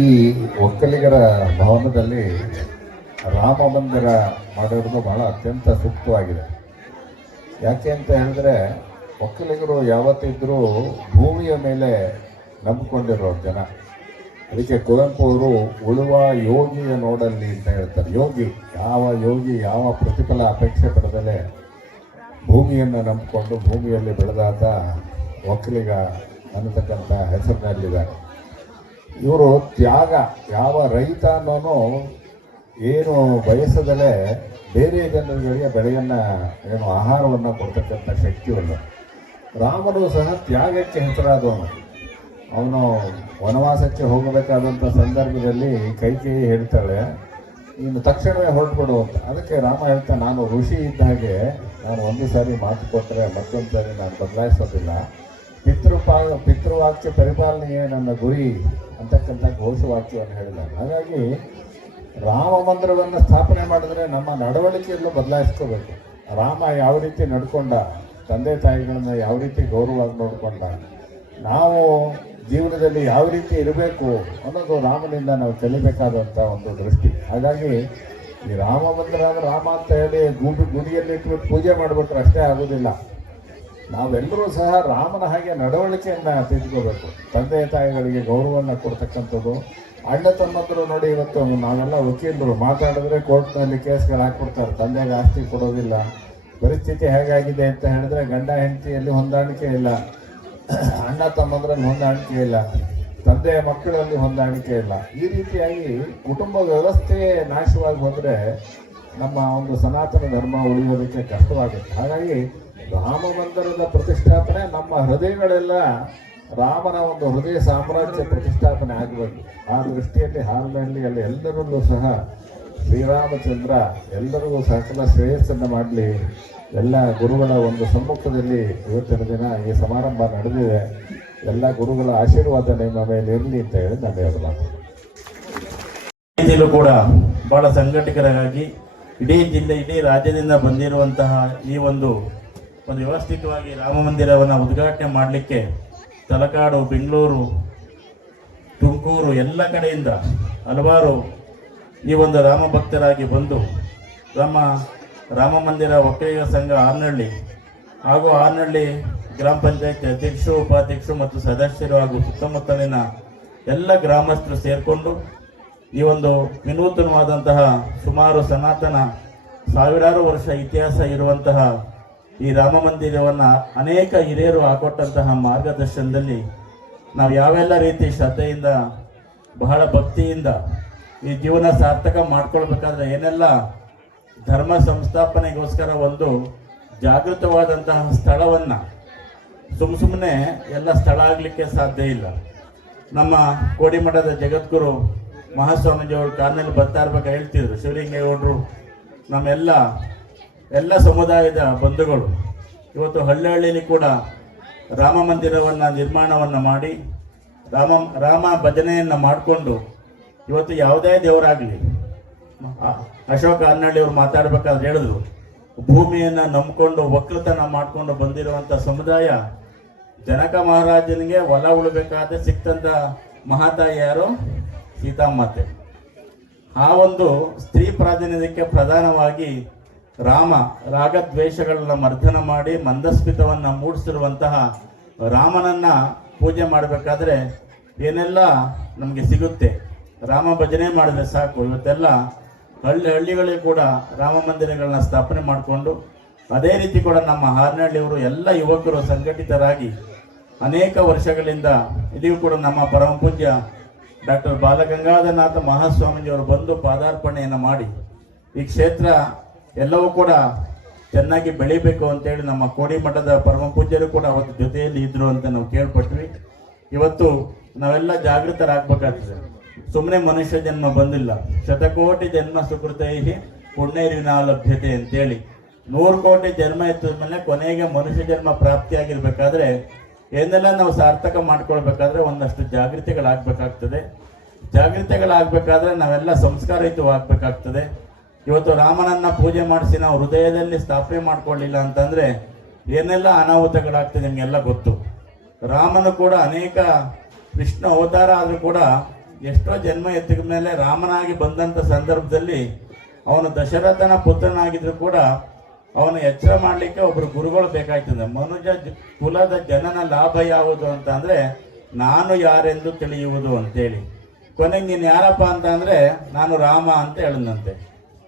ಈ ಒಕ್ಕಲಿಗರ ಭವನದಲ್ಲಿ ರಾಮ ಮಂದಿರ ಮಾಡಿರೋದು ಬಹಳ ಅತ್ಯಂತ ಸೂಕ್ತವಾಗಿದೆ. ಯಾಕೆ ಅಂತ ಹೇಳಿದ್ರೆ ಒಕ್ಕಲಿಗರು ಯಾವತ್ತಿದ್ರೂ ಭೂಮಿಯ ಮೇಲೆ ನಂಬಿಕೊಂಡಿರೋ ಜನ. ಅದಕ್ಕೆ ಕುವೆಂಪು ಅವರು ಉಳುವ ಯೋಗಿಯ ನೋಡಲ್ಲಿ ಅಂತ ಹೇಳ್ತಾರೆ. ಯೋಗಿ ಯಾವ ಪ್ರತಿಫಲ ಅಪೇಕ್ಷೆ ಪಡೆದಲೇ ಭೂಮಿಯನ್ನು ನಂಬಿಕೊಂಡು ಭೂಮಿಯಲ್ಲಿ ಬೆಳೆದಾದ ಒಕ್ಕಲಿಗ ಅನ್ನತಕ್ಕಂಥ ಹೆಸರಿನಲ್ಲಿದ್ದಾರೆ. ಇವರು ತ್ಯಾಗ, ಯಾವ ರೈತ ಅನ್ನೋನು ಏನು ಬಯಸದಲೇ ಬೇರೆ ಜನರಿಗೆ ಬೆಳೆಯನ್ನು ಆಹಾರವನ್ನು ಕೊಡ್ತಕ್ಕಂಥ ಶಕ್ತಿಯನ್ನು. ರಾಮನು ಸಹ ತ್ಯಾಗಕ್ಕೆ ಹೆಸರಾದವನು. ಅವನು ವನವಾಸಕ್ಕೆ ಹೋಗಬೇಕಾದಂಥ ಸಂದರ್ಭದಲ್ಲಿ ಕೈಕೇಯಿ ಹೇಳ್ತಾಳೆ, ನೀನು ತಕ್ಷಣವೇ ಹೊರಟ್ಬಿಡು ಅಂತ. ಅದಕ್ಕೆ ರಾಮ ಹೇಳ್ತಾನೆ, ನಾನು ಋಷಿ ಇದ್ದ ಹಾಗೆ ನಾನು ಒಂದು ಸಾರಿ ಮಾತು ಕೊಟ್ಟರೆ ಮತ್ತೊಂದು ಸಾರಿ ನಾನು ಬದಲಾಯಿಸೋದಿಲ್ಲ. ಪಿತೃವಾಕ್ಯ ಪರಿಪಾಲನೆಯೇ ನನ್ನ ಗುರಿ ಅಂತಕ್ಕಂಥ ಘೋಷವಾಕ್ಯವನ್ನು ಹೇಳಿದ್ದಾರೆ. ಹಾಗಾಗಿ ರಾಮ ಮಂದಿರವನ್ನು ಸ್ಥಾಪನೆ ಮಾಡಿದ್ರೆ ನಮ್ಮ ನಡವಳಿಕೆಯಲ್ಲೂ ಬದಲಾಯಿಸ್ಕೋಬೇಕು. ರಾಮ ಯಾವ ರೀತಿ ನಡ್ಕೊಂಡ, ತಂದೆ ತಾಯಿಗಳನ್ನ ಯಾವ ರೀತಿ ಗೌರವವಾಗಿ ನೋಡಿಕೊಂಡ, ನಾವು ಜೀವನದಲ್ಲಿ ಯಾವ ರೀತಿ ಇರಬೇಕು ಅನ್ನೋದು ರಾಮನಿಂದ ನಾವು ಕಲಿಬೇಕಾದಂಥ ಒಂದು ದೃಷ್ಟಿ. ಹಾಗಾಗಿ ಈ ರಾಮ ಮಂದಿರ ರಾಮ ಅಂತ ಹೇಳಿ ಗುಡಿಯಲ್ಲಿ ಇಟ್ಬಿಟ್ಟು ಪೂಜೆ ಮಾಡಿಬಿಟ್ರೆ ಅಷ್ಟೇ ಆಗೋದಿಲ್ಲ. ನಾವೆಲ್ಲರೂ ಸಹ ರಾಮನ ಹಾಗೆ ನಡವಳಿಕೆಯನ್ನು ತಿದ್ಕೋಬೇಕು. ತಂದೆ ತಾಯಿಗಳಿಗೆ ಗೌರವವನ್ನು ಕೊಡ್ತಕ್ಕಂಥದ್ದು. ಅಣ್ಣ ತಮ್ಮಂದರು ನೋಡಿ, ಇವತ್ತು ನಾವೆಲ್ಲ ವಕೀಲರು ಮಾತಾಡಿದ್ರೆ ಕೋರ್ಟ್ನಲ್ಲಿ ಕೇಸ್ಗಳು ಹಾಕ್ಬಿಡ್ತಾರೆ. ತಂದೆಗೆ ಆಸ್ತಿ ಕೊಡೋದಿಲ್ಲ. ಪರಿಸ್ಥಿತಿ ಹೇಗಾಗಿದೆ ಅಂತ ಹೇಳಿದ್ರೆ ಗಂಡ ಹೆಂಡತಿಯಲ್ಲಿ ಹೊಂದಾಣಿಕೆ ಇಲ್ಲ, ಅಣ್ಣ ತಮ್ಮಂದ್ರಲ್ಲಿ ಹೊಂದಾಣಿಕೆ ಇಲ್ಲ, ತಂದೆಯ ಮಕ್ಕಳಲ್ಲಿ ಹೊಂದಾಣಿಕೆ ಇಲ್ಲ. ಈ ರೀತಿಯಾಗಿ ಕುಟುಂಬ ವ್ಯವಸ್ಥೆಯೇ ನಾಶವಾಗಿ ಹೋದರೆ ನಮ್ಮ ಒಂದು ಸನಾತನ ಧರ್ಮ ಉಳಿಯೋದಕ್ಕೆ ಕಷ್ಟವಾಗುತ್ತೆ. ಹಾಗಾಗಿ ರಾಮ ಮಂದಿರದ ಪ್ರತಿಷ್ಠಾಪನೆ ನಮ್ಮ ಹೃದಯಗಳೆಲ್ಲ ರಾಮನ ಒಂದು ಹೃದಯ ಸಾಮ್ರಾಜ್ಯ ಪ್ರತಿಷ್ಠಾಪನೆ ಆಗಬೇಕು. ಆ ದೃಷ್ಟಿಯಲ್ಲಿ ಹಾಲಹಳ್ಳಿಯಲ್ಲಿ ಎಲ್ಲರಲ್ಲೂ ಸಹ ಶ್ರೀರಾಮಚಂದ್ರ ಎಲ್ಲರಿಗೂ ಸಕಲ ಶ್ರೇಯಸ್ಸನ್ನು ಮಾಡಲಿ. ಎಲ್ಲ ಗುರುಗಳ ಒಂದು ಸಮ್ಮುಖದಲ್ಲಿ ಇವತ್ತಿನ ದಿನ ಈ ಸಮಾರಂಭ ನಡೆದಿದೆ. ಎಲ್ಲ ಗುರುಗಳ ಆಶೀರ್ವಾದ ನಿಮ್ಮ ಮೇಲೆ ಇರಲಿ ಅಂತ ಹೇಳಿ ನಾನು ಹೇಳಲಾಗ್ತದೆ. ಕೂಡ ಬಹಳ ಸಂಘಟಕರಾಗಿ ಇಡೀ ಜಿಲ್ಲೆ, ಇಡೀ ರಾಜ್ಯದಿಂದ ಬಂದಿರುವಂತಹ ಈ ಒಂದು ವ್ಯವಸ್ಥಿತವಾಗಿ ರಾಮ ಮಂದಿರವನ್ನು ಉದ್ಘಾಟನೆ ಮಾಡಲಿಕ್ಕೆ ತಲಕಾಡು, ಬೆಂಗಳೂರು, ತುಮಕೂರು ಎಲ್ಲ ಕಡೆಯಿಂದ ಹಲವಾರು ಈ ಒಂದು ರಾಮ ಭಕ್ತರಾಗಿ ಬಂದು ರಾಮ ಮಂದಿರ ಒಕ್ಕಲಿಗರ ಸಂಘ ಆರ್ನಹಳ್ಳಿ ಹಾಗೂ ಆರ್ನಹಳ್ಳಿ ಗ್ರಾಮ ಪಂಚಾಯತ್ ಅಧ್ಯಕ್ಷರು, ಉಪಾಧ್ಯಕ್ಷರು ಮತ್ತು ಸದಸ್ಯರು ಹಾಗೂ ಸುತ್ತಮುತ್ತಲಿನ ಎಲ್ಲ ಗ್ರಾಮಸ್ಥರು ಸೇರಿಕೊಂಡು ಈ ಒಂದು ವಿನೂತನವಾದಂತಹ ಸುಮಾರು ಸನಾತನ ಸಾವಿರಾರು ವರ್ಷ ಇತಿಹಾಸ ಇರುವಂತಹ ಈ ರಾಮ ಮಂದಿರವನ್ನು ಅನೇಕ ಹಿರಿಯರು ಹಾಕೊಟ್ಟಂತಹ ಮಾರ್ಗದರ್ಶನದಲ್ಲಿ ನಾವು ಯಾವೆಲ್ಲ ರೀತಿ ಶ್ರದ್ಧೆಯಿಂದ, ಬಹಳ ಭಕ್ತಿಯಿಂದ ಈ ಜೀವನ ಸಾರ್ಥಕ ಮಾಡ್ಕೊಳ್ಬೇಕಾದ್ರೆ ಏನೆಲ್ಲ ಧರ್ಮ ಸಂಸ್ಥಾಪನೆಗೋಸ್ಕರ ಒಂದು ಜಾಗೃತವಾದಂತಹ ಸ್ಥಳವನ್ನು ಸುಮ್ಮನೆ ಎಲ್ಲ ಸ್ಥಳ ಆಗಲಿಕ್ಕೆ ಸಾಧ್ಯ ಇಲ್ಲ. ನಮ್ಮ ಕೋಡಿಮಠದ ಜಗದ್ಗುರು ಮಹಾಸ್ವಾಮೀಜಿಯವರು ಕಾರ್ನಲ್ಲಿ ಬರ್ತಾ ಇರ್ಬೇಕು ಹೇಳ್ತಿದ್ರು, ಶಿವಲಿಂಗೇಗೌಡರು, ಎಲ್ಲ ಸಮುದಾಯದ ಬಂಧುಗಳು ಇವತ್ತು ಹಳ್ಳಿಯಲ್ಲಿ ಕೂಡ ರಾಮ ಮಂದಿರವನ್ನು ನಿರ್ಮಾಣವನ್ನು ಮಾಡಿ ರಾಮ ಭಜನೆಯನ್ನು ಮಾಡಿಕೊಂಡು ಇವತ್ತು ಯಾವುದೇ ದೇವರಾಗಲಿ, ಅಶೋಕ ಅರ್ನಹಳ್ಳಿ ಅವರು ಮಾತಾಡಬೇಕಾದ್ರೆ ಹೇಳಿದ್ರು, ಭೂಮಿಯನ್ನು ನಂಬಿಕೊಂಡು ಒಕ್ಕಲತನ ಮಾಡಿಕೊಂಡು ಬಂದಿರುವಂಥ ಸಮುದಾಯ ಜನಕ ಮಹಾರಾಜನಿಗೆ ಹೊಲ ಉಳಬೇಕಾದ್ರೆ ಸಿಕ್ತಂಥ ಮಹಾತಾಯಿ ಯಾರು? ಸೀತಾಮಾತೆ. ಆ ಒಂದು ಸ್ತ್ರೀ ಪ್ರಾತಿನಿಧ್ಯಕ್ಕೆ ಪ್ರಧಾನವಾಗಿ ರಾಮ ರಾಗದ್ವೇಷಗಳನ್ನ ಮರ್ದನ ಮಾಡಿ ಮಂದಸ್ಮಿತವನ್ನು ಮೂಡಿಸಿರುವಂತಹ ರಾಮನನ್ನ ಪೂಜೆ ಮಾಡಬೇಕಾದ್ರೆ ಏನೆಲ್ಲ ನಮಗೆ ಸಿಗುತ್ತೆ? ರಾಮ ಭಜನೆ ಮಾಡಿದ್ರೆ ಸಾಕು. ಇವತ್ತೆಲ್ಲ ಹಳ್ಳಿಗಳಿಗೆ ಕೂಡ ರಾಮ ಮಂದಿರಗಳನ್ನ ಸ್ಥಾಪನೆ ಮಾಡಿಕೊಂಡು, ಅದೇ ರೀತಿ ಕೂಡ ನಮ್ಮ ಹಾರ್ನಹಳ್ಳಿಯವರು ಎಲ್ಲ ಯುವಕರು ಸಂಘಟಿತರಾಗಿ ಅನೇಕ ವರ್ಷಗಳಿಂದ ಇಲ್ಲಿಯೂ ಕೂಡ ನಮ್ಮ ಪರಮ ಪೂಜ್ಯ ಡಾಕ್ಟರ್ ಬಾಲಗಂಗಾಧರನಾಥ ಮಹಾಸ್ವಾಮೀಜಿಯವರು ಬಂದು ಪಾದಾರ್ಪಣೆಯನ್ನು ಮಾಡಿ ಈ ಕ್ಷೇತ್ರ ಎಲ್ಲವೂ ಕೂಡ ಚೆನ್ನಾಗಿ ಬೆಳಿಬೇಕು ಅಂತೇಳಿ ನಮ್ಮ ಕೋಡಿಮಠದ ಪರಮ ಪೂಜ್ಯರು ಕೂಡ ಅವತ್ತು ಜೊತೆಯಲ್ಲಿ ಇದ್ರು ಅಂತ ನಾವು ಕೇಳ್ಪಟ್ವಿ. ಇವತ್ತು ನಾವೆಲ್ಲ ಜಾಗೃತರಾಗಬೇಕಾಗ್ತದೆ. ಸುಮ್ಮನೆ ಮನುಷ್ಯ ಜನ್ಮ ಬಂದಿಲ್ಲ, ಶತಕೋಟಿ ಜನ್ಮ ಸುಕೃತೈಹಿ ಪುಣ್ಯರಿವಿನ ಲಭ್ಯತೆ ಅಂತೇಳಿ 100 ಕೋಟಿ ಜನ್ಮ ಎತ್ತಿದ ಮೇಲೆ ಕೊನೆಗೆ ಮನುಷ್ಯ ಜನ್ಮ ಪ್ರಾಪ್ತಿಯಾಗಿರ್ಬೇಕಾದ್ರೆ ಏನೆಲ್ಲ ನಾವು ಸಾರ್ಥಕ ಮಾಡ್ಕೊಳ್ಬೇಕಾದ್ರೆ ಒಂದಷ್ಟು ಜಾಗೃತಿಗಳಾಗಬೇಕಾಗ್ತದೆ. ಜಾಗೃತಿಗಳಾಗಬೇಕಾದ್ರೆ ನಾವೆಲ್ಲ ಸಂಸ್ಕಾರಯುತವಾಗಬೇಕಾಗ್ತದೆ. ಇವತ್ತು ರಾಮನನ್ನ ಪೂಜೆ ಮಾಡಿಸಿ ನಾವು ಹೃದಯದಲ್ಲಿ ಸ್ಥಾಪನೆ ಮಾಡ್ಕೊಳ್ಳಿಲ್ಲ ಅಂತಂದ್ರೆ ಏನೆಲ್ಲ ಅನಾಹುತಗಳಾಗ್ತದೆ ನಿಮಗೆಲ್ಲ ಗೊತ್ತು. ರಾಮನು ಕೂಡ ಅನೇಕ ಕೃಷ್ಣ ಅವತಾರ ಆದರೂ ಕೂಡ ಎಷ್ಟೋ ಜನ್ಮ ಎತ್ತಿದ ಮೇಲೆ ರಾಮನಾಗಿ ಬಂದಂಥ ಸಂದರ್ಭದಲ್ಲಿ ಅವನು ದಶರಥನ ಪುತ್ರನಾಗಿದ್ರು ಕೂಡ ಅವನು ಎಚ್ಚರ ಮಾಡಲಿಕ್ಕೆ ಒಬ್ಬರು ಗುರುಗಳು ಬೇಕಾಗ್ತದೆ. ಕುಲದ ಜನನ ಲಾಭ ಯಾವುದು ಅಂತ ಅಂದರೆ ನಾನು ಯಾರೆಂದು ತಿಳಿಯುವುದು ಅಂತೇಳಿ. ಕೊನೆಗೆ ನೀನು ಯಾರಪ್ಪ ಅಂತ ಅಂದರೆ ನಾನು ರಾಮ ಅಂತ ಹೇಳಿದಂತೆ.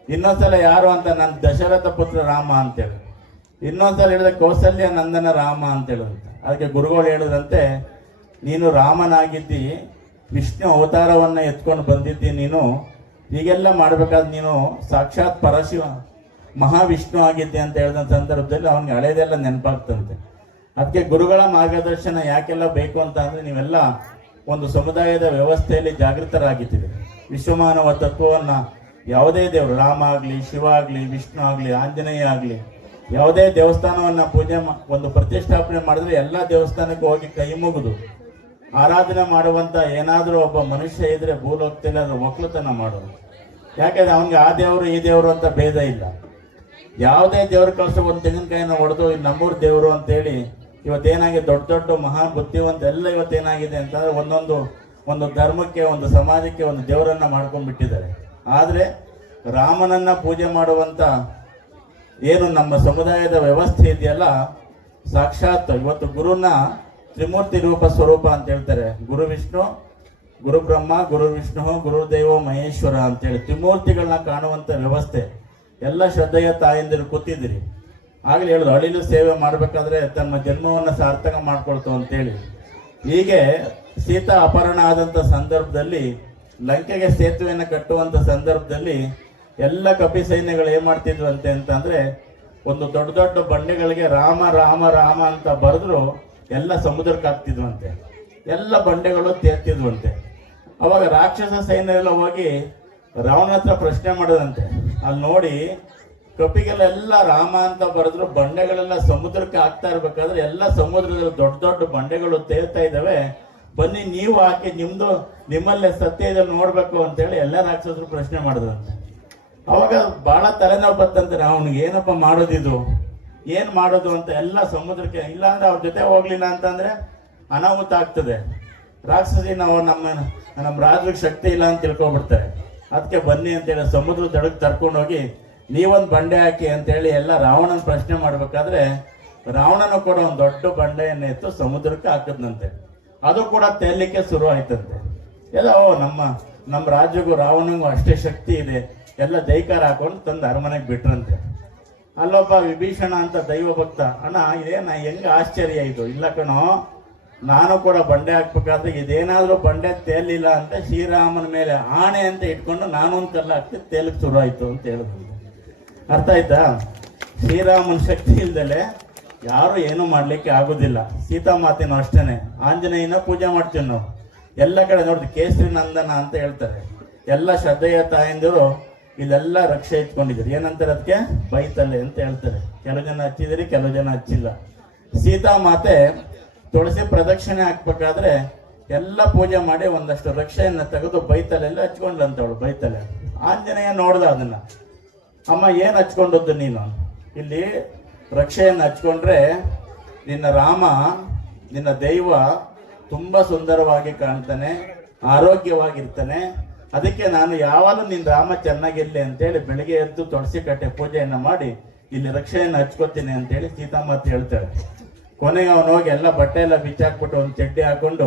ಇನ್ನೊಂದ್ಸಲ ಯಾರು ಅಂತ ನಾನು ದಶರಥ ಪುತ್ರ ರಾಮ ಅಂತೇಳಿ. ಇನ್ನೊಂದ್ಸಲ ಹೇಳಿದ ಕೌಸಲ್ಯ ನಂದನ ರಾಮ ಅಂತ ಹೇಳುದಂತೆ. ಅದಕ್ಕೆ ಗುರುಗಳು ಹೇಳಿದಂತೆ ನೀನು ರಾಮನಾಗಿದ್ದಿ, ವಿಷ್ಣು ಅವತಾರವನ್ನು ಎತ್ಕೊಂಡು ಬಂದಿದ್ದಿ, ನೀನು ಹೀಗೆಲ್ಲ ಮಾಡಬೇಕಾದ್ರೆ ನೀನು ಸಾಕ್ಷಾತ್ ಪರಶಿವ ಮಹಾವಿಷ್ಣು ಆಗಿದ್ದೆ ಅಂತ ಹೇಳಿದ ಸಂದರ್ಭದಲ್ಲಿ ಅವನಿಗೆ ಹಳೇದೆಲ್ಲ ನೆನಪಾಗ್ತಂತೆ. ಅದಕ್ಕೆ ಗುರುಗಳ ಮಾರ್ಗದರ್ಶನ ಯಾಕೆಲ್ಲ ಬೇಕು ಅಂತ ಅಂದರೆ ನೀವೆಲ್ಲ ಒಂದು ಸಮುದಾಯದ ವ್ಯವಸ್ಥೆಯಲ್ಲಿ ಜಾಗೃತರಾಗಿದ್ದೀರಿ. ವಿಶ್ವಮಾನವ ತತ್ವವನ್ನು ಯಾವುದೇ ದೇವರು, ರಾಮ ಆಗಲಿ, ಶಿವ ಆಗಲಿ, ವಿಷ್ಣು ಆಗಲಿ, ಆಂಜನೇಯ ಆಗಲಿ, ಯಾವುದೇ ದೇವಸ್ಥಾನವನ್ನು ಒಂದು ಪ್ರತಿಷ್ಠಾಪನೆ ಮಾಡಿದ್ರೆ ಎಲ್ಲ ದೇವಸ್ಥಾನಕ್ಕೆ ಹೋಗಿ ಕೈ ಮುಗಿದು ಆರಾಧನೆ ಮಾಡುವಂಥ ಏನಾದರೂ ಒಬ್ಬ ಮನುಷ್ಯ ಇದ್ರೆ ಭೂಲೋಕದಲ್ಲಿ ಅದು ಒಕ್ಕಲುತನ ಮಾಡೋದು. ಯಾಕೆಂದ್ರೆ ಅವನಿಗೆ ಆ ದೇವರು ಈ ದೇವರು ಅಂತ ಭೇದ ಇಲ್ಲ. ಯಾವುದೇ ದೇವ್ರ ಕಳಿಸೋ ಒಂದು ತೆಂಗಿನಕಾಯಿನ ಹೊಡೆದು ಇದು ನಮ್ಮೂರು ದೇವರು ಅಂತೇಳಿ ಇವತ್ತೇನಾಗಿದೆ, ದೊಡ್ಡ ದೊಡ್ಡ ಮಹಾನ್ ಬುದ್ಧಿವಂತ ಎಲ್ಲ ಇವತ್ತೇನಾಗಿದೆ ಅಂತಂದ್ರೆ ಒಂದು ಧರ್ಮಕ್ಕೆ, ಒಂದು ಸಮಾಜಕ್ಕೆ ಒಂದು ದೇವರನ್ನ ಮಾಡ್ಕೊಂಡ್ಬಿಟ್ಟಿದ್ದಾರೆ. ಆದರೆ ರಾಮನನ್ನ ಪೂಜೆ ಮಾಡುವಂಥ ಏನು ನಮ್ಮ ಸಮುದಾಯದ ವ್ಯವಸ್ಥೆ ಇದೆಯಲ್ಲ, ಸಾಕ್ಷಾತ್ ಇವತ್ತು ಗುರುನ ತ್ರಿಮೂರ್ತಿ ರೂಪ ಸ್ವರೂಪ ಅಂತ ಹೇಳ್ತಾರೆ. ಗುರು ವಿಷ್ಣು, ಗುರು ಬ್ರಹ್ಮ, ಗುರು ವಿಷ್ಣು, ಗುರುದೇವ ಮಹೇಶ್ವರ ಅಂತೇಳಿ ತ್ರಿಮೂರ್ತಿಗಳನ್ನ ಕಾಣುವಂಥ ವ್ಯವಸ್ಥೆ ಎಲ್ಲ ಶ್ರದ್ಧೆಯ ತಾಯಂದಿರು ಕೂತಿದ್ದೀರಿ. ಆಗಲೇ ಹೇಳುದು ಅಳಿಲು ಸೇವೆ ಮಾಡಬೇಕಾದ್ರೆ ತನ್ನ ಜನ್ಮವನ್ನು ಸಾರ್ಥಕ ಮಾಡ್ಕೊಳ್ತು ಅಂತೇಳಿ. ಹೀಗೆ ಸೀತಾ ಅಪಹರಣ ಆದಂಥ ಸಂದರ್ಭದಲ್ಲಿ, ಲಂಕೆಗೆ ಸೇತುವೆಯನ್ನು ಕಟ್ಟುವಂಥ ಸಂದರ್ಭದಲ್ಲಿ ಎಲ್ಲ ಕಪಿ ಸೈನ್ಯಗಳು ಏನು ಮಾಡ್ತಿದ್ವು ಅಂತಂದ್ರೆ ಒಂದು ದೊಡ್ಡ ದೊಡ್ಡ ಬಂಡೆಗಳಿಗೆ ರಾಮ ರಾಮ ರಾಮ ಅಂತ ಬರೆದ್ರು ಎಲ್ಲ ಸಮುದ್ರಕ್ಕೆ ಹಾಕ್ತಿದ್ವಂತೆ. ಎಲ್ಲ ಬಂಡೆಗಳು ತೇರ್ತಿದ್ವಂತೆ. ಅವಾಗ ರಾಕ್ಷಸ ಸೈನ್ಯರೆಲ್ಲ ಹೋಗಿ ರಾವಣ ಹತ್ರ ಪ್ರಶ್ನೆ ಮಾಡೋದಂತೆ. ಅಲ್ಲಿ ನೋಡಿ ಕಪಿಗೆಲ್ಲ ರಾಮ ಅಂತ ಬರೆದ್ರು, ಬಂಡೆಗಳೆಲ್ಲ ಸಮುದ್ರಕ್ಕೆ ಹಾಕ್ತಾ ಇರ್ಬೇಕಾದ್ರೆ ಎಲ್ಲ ಸಮುದ್ರದಲ್ಲಿ ದೊಡ್ಡ ದೊಡ್ಡ ಬಂಡೆಗಳು ತೇರ್ತಾ ಇದ್ದಾವೆ, ಬನ್ನಿ ನೀವು ಹಾಕಿ ನಿಮ್ಮಲ್ಲೇ ಸತ್ಯ ಇದೆ ನೋಡ್ಬೇಕು ಅಂತೇಳಿ ಎಲ್ಲ ರಾಕ್ಷಸರು ಪ್ರಶ್ನೆ ಮಾಡಿದ್ರಂತೆ. ಅವಾಗ ಬಹಳ ತಲೆನೋವು ಬತ್ತಂತೆ ಅವನಿಗೆ, ಏನಪ್ಪ ಮಾಡೋದಿದು, ಏನ್ ಮಾಡೋದು ಅಂತ ಎಲ್ಲ ಸಮುದ್ರಕ್ಕೆ. ಇಲ್ಲಾಂದ್ರೆ ಅವ್ರ ಜೊತೆ ಹೋಗ್ಲಿಲ್ಲ ಅಂತಂದ್ರೆ ಅನಾಹುತ ಆಗ್ತದೆ. ರಾಕ್ಷಸಿ ನಾವು ನಮ್ಮ ರಾಜ್ಯಕ್ಕೆ ಶಕ್ತಿ ಇಲ್ಲ ಅಂತ ತಿಳ್ಕೊಬಿಡ್ತಾರೆ. ಅದಕ್ಕೆ ಬನ್ನಿ ಅಂತೇಳಿ ಸಮುದ್ರ ದಡಕ್ಕೆ ಕರ್ಕೊಂಡೋಗಿ ನೀವೊಂದು ಬಂಡೆ ಹಾಕಿ ಅಂತೇಳಿ ಎಲ್ಲ ರಾವಣನ ಪ್ರಶ್ನೆ ಮಾಡ್ಬೇಕಾದ್ರೆ ರಾವಣನು ಕೂಡ ಒಂದು ದೊಡ್ಡ ಬಂಡೆಯನ್ನು ಎತ್ತು ಸಮುದ್ರಕ್ಕೆ ಹಾಕಿದ್ನಂತೆ. ಅದು ಕೂಡ ತೇಲಿಕ್ಕೆ ಶುರು ಆಯ್ತಂತೆ. ಎಲ್ಲ ನಮ್ಮ ರಾಜ್ಯಗೂ ರಾವಣನಿಗೂ ಅಷ್ಟೇ ಶಕ್ತಿ ಇದೆ, ಎಲ್ಲ ಜೈಕಾರ ಹಾಕೊಂಡು ತಂದು ಅರಮನೆಗೆ ಬಿಟ್ರಂತೆ. ಅಲ್ಲೊಬ್ಬ ವಿಭೀಷಣ ಅಂತ ದೈವ ಭಕ್ತ, ಅಣ್ಣ ಇದೇನ ಹೆಂಗ ಆಶ್ಚರ್ಯ ಇದು, ಇಲ್ಲ ಕಣೋ ನಾನು ಕೂಡ ಬಂಡೆ ಹಾಕ್ಬೇಕಾದ್ರೆ ಇದೇನಾದ್ರೂ ಬಂಡೆ ತೇಲಿಲ್ಲ ಅಂತ ಶ್ರೀರಾಮನ ಮೇಲೆ ಆಣೆ ಅಂತ ಇಟ್ಕೊಂಡು ನಾನೊಂದು ಕಲ್ಲು ಹಾಕ್ತಿ ತೇಲಕ್ಕೆ ಶುರು ಆಯ್ತು ಅಂತ ಹೇಳಿದ್ರು. ಅರ್ಥ ಆಯ್ತಾ? ಶ್ರೀರಾಮನ ಶಕ್ತಿ ಇಲ್ದಲೆ ಯಾರು ಏನೂ ಮಾಡ್ಲಿಕ್ಕೆ ಆಗುದಿಲ್ಲ. ಸೀತಾಮಾತೆನೂ ಅಷ್ಟೇನೆ. ಆಂಜನೇಯನ ಪೂಜೆ ಮಾಡ್ತೀವಿ ನಾವು ಎಲ್ಲ ಕಡೆ. ನೋಡಿದ್ವಿ ಕೇಸರಿ ನಂದನ ಅಂತ ಹೇಳ್ತಾರೆ. ಎಲ್ಲ ಶ್ರದ್ಧೆಯ ತಾಯಂದಿರು ಇಲ್ಲೆಲ್ಲ ರಕ್ಷೆ ಇಟ್ಕೊಂಡಿದ್ರು. ಏನಂತಾರೆ ಅದಕ್ಕೆ? ಬೈತಲೆ ಅಂತ ಹೇಳ್ತಾರೆ. ಕೆಲವು ಜನ ಹಚ್ಚಿದಿರಿ, ಕೆಲವು ಜನ ಹಚ್ಚಿಲ್ಲ. ಸೀತಾಮಾತೆ ತುಳಸಿ ಪ್ರದಕ್ಷಿಣೆ ಹಾಕ್ಬೇಕಾದ್ರೆ ಎಲ್ಲ ಪೂಜೆ ಮಾಡಿ ಒಂದಷ್ಟು ರಕ್ಷೆಯನ್ನು ತೆಗೆದು ಬೈತಲೆಲ್ಲ ಹಚ್ಕೊಂಡ್ಲಂತವಳು. ಬೈತಲೆ ಆಂಜನೇಯ ನೋಡ್ದ ಅದನ್ನ, ಅಮ್ಮ ಏನು ಹಚ್ಕೊಂಡದ್ದು ನೀನು? ಇಲ್ಲಿ ರಕ್ಷೆಯನ್ನು ಹಚ್ಕೊಂಡ್ರೆ ನಿನ್ನ ರಾಮ, ನಿನ್ನ ದೈವ ತುಂಬ ಸುಂದರವಾಗಿ ಕಾಣ್ತಾನೆ, ಆರೋಗ್ಯವಾಗಿರ್ತಾನೆ. ಅದಕ್ಕೆ ನಾನು ಯಾವಾಗಲೂ ನಿನ್ನ ರಾಮ ಚೆನ್ನಾಗಿರ್ಲಿ ಅಂತೇಳಿ ಬೆಳಿಗ್ಗೆ ಎದ್ದು ತುಳಸಿ ಕಟ್ಟೆ ಪೂಜೆಯನ್ನು ಮಾಡಿ ಇಲ್ಲಿ ರಕ್ಷೆಯನ್ನು ಹಚ್ಕೋತೀನಿ ಅಂತೇಳಿ ಸೀತಾಮಾತೆ ಹೇಳ್ತಾಳೆ. ಕೊನೆಗೆ ಅವನು ಹೋಗಿ ಎಲ್ಲ ಬಟ್ಟೆ ಎಲ್ಲ ಬಿಚ್ಚಾಕ್ಬಿಟ್ಟು ಒಂದು ಚಡ್ಡಿ ಹಾಕೊಂಡು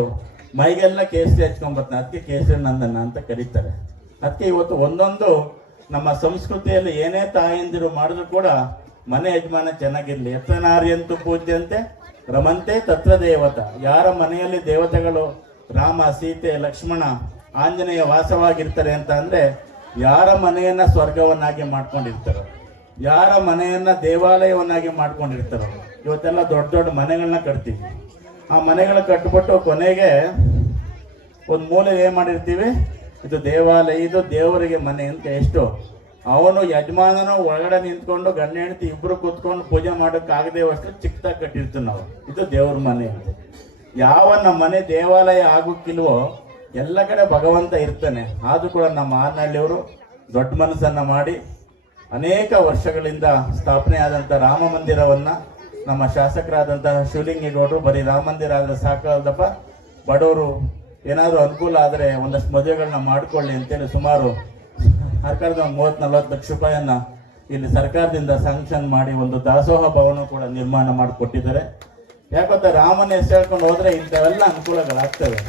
ಮೈಗೆಲ್ಲ ಕೇಸರಿ ಹಚ್ಕೊಂಡ್ಬರ್ತಾನೆ. ಅದಕ್ಕೆ ಕೇಸರಿ ನಂದನ ಅಂತ ಕರೀತಾರೆ. ಅದಕ್ಕೆ ಇವತ್ತು ಒಂದೊಂದು ನಮ್ಮ ಸಂಸ್ಕೃತಿಯಲ್ಲಿ ಏನೇ ತಾಯಂದಿರು ಮಾಡಿದ್ರು ಕೂಡ ಮನೆ ಯಜಮಾನ ಚೆನ್ನಾಗಿರ್ಲಿ. ಯತ್ನಾರ್ಯಂತು ಪೂಜ್ಯಂತೆ ರಮಂತೆ ತತ್ರ ದೇವತ. ಯಾರ ಮನೆಯಲ್ಲಿ ದೇವತೆಗಳು ರಾಮ, ಸೀತೆ, ಲಕ್ಷ್ಮಣ, ಆಂಜನೇಯ ವಾಸವಾಗಿರ್ತಾರೆ ಅಂತ ಅಂದ್ರೆ ಯಾರ ಮನೆಯನ್ನ ಸ್ವರ್ಗವನ್ನಾಗಿ ಮಾಡ್ಕೊಂಡಿರ್ತಾರೋ, ಯಾರ ಮನೆಯನ್ನ ದೇವಾಲಯವನ್ನಾಗಿ ಮಾಡ್ಕೊಂಡಿರ್ತಾರೋ. ಇವತ್ತೆಲ್ಲ ದೊಡ್ಡ ದೊಡ್ಡ ಮನೆಗಳನ್ನ ಕಟ್ತೀವಿ. ಆ ಮನೆಗಳ ಕಟ್ಬಿಟ್ಟು ಕೊನೆಗೆ ಒಂದು ಮೂಲೆ ಏನ್ ಮಾಡಿರ್ತೀವಿ, ಇದು ದೇವಾಲಯ, ಇದು ದೇವರಿಗೆ ಮನೆ ಅಂತ. ಎಷ್ಟು ಅವನು ಯಜಮಾನನು ಒಳಗಡೆ ನಿಂತ್ಕೊಂಡು ಗಂಡ ಹೆಂಡತಿ ಇಬ್ರು ಕೂತ್ಕೊಂಡು ಪೂಜೆ ಮಾಡೋಕ್ಕಾಗದೆ ಅಷ್ಟು ಚಿಕ್ಕದಾಗಿ ಕಟ್ಟಿರ್ತೀವಿ ನಾವು. ಇದು ದೇವ್ರ ಮನೆ ಅಂತ. ಯಾವ ನಮ್ಮ ಮನೆ ದೇವಾಲಯ ಆಗೋಕ್ಕಿಲ್ವೋ ಎಲ್ಲ ಕಡೆ ಭಗವಂತ ಇರ್ತಾನೆ. ಆದ್ರೂ ಕೂಡ ನಮ್ಮ ಆರ್ನಹಳ್ಳಿಯವರು ದೊಡ್ಡ ಮನಸ್ಸನ್ನ ಮಾಡಿ ಅನೇಕ ವರ್ಷಗಳಿಂದ ಸ್ಥಾಪನೆ ಆದಂಥ ರಾಮ ಮಂದಿರವನ್ನ ನಮ್ಮ ಶಾಸಕರಾದಂತಹ ಶಿವಲಿಂಗೇಗೌಡರು ಬರೀ ರಾಮ ಮಂದಿರ ಆದ್ರೆ ಸಾಕಾದಪ್ಪ, ಬಡವರು ಏನಾದರೂ ಅನುಕೂಲ ಆದರೆ ಒಂದಷ್ಟು ಮದುವೆಗಳನ್ನ ಮಾಡಿಕೊಳ್ಳಿ ಅಂತೇಳಿ ಸುಮಾರು ಸರ್ಕಾರದ 30-40 ಲಕ್ಷ ರೂಪಾಯಿಯನ್ನ ಇಲ್ಲಿ ಸರ್ಕಾರದಿಂದ ಸ್ಯಾಂಕ್ಷನ್ ಮಾಡಿ ಒಂದು ದಾಸೋಹ ಭವನ ಕೂಡ ನಿರ್ಮಾಣ ಮಾಡಿಕೊಟ್ಟಿದ್ದಾರೆ. ಯಾಕಂದ್ರೆ ರಾಮನ ಹೆಸರು ಹೇಳ್ಕೊಂಡು ಹೋದ್ರೆ ಇಂಥವೆಲ್ಲ ಅನುಕೂಲಗಳಾಗ್ತವೆ.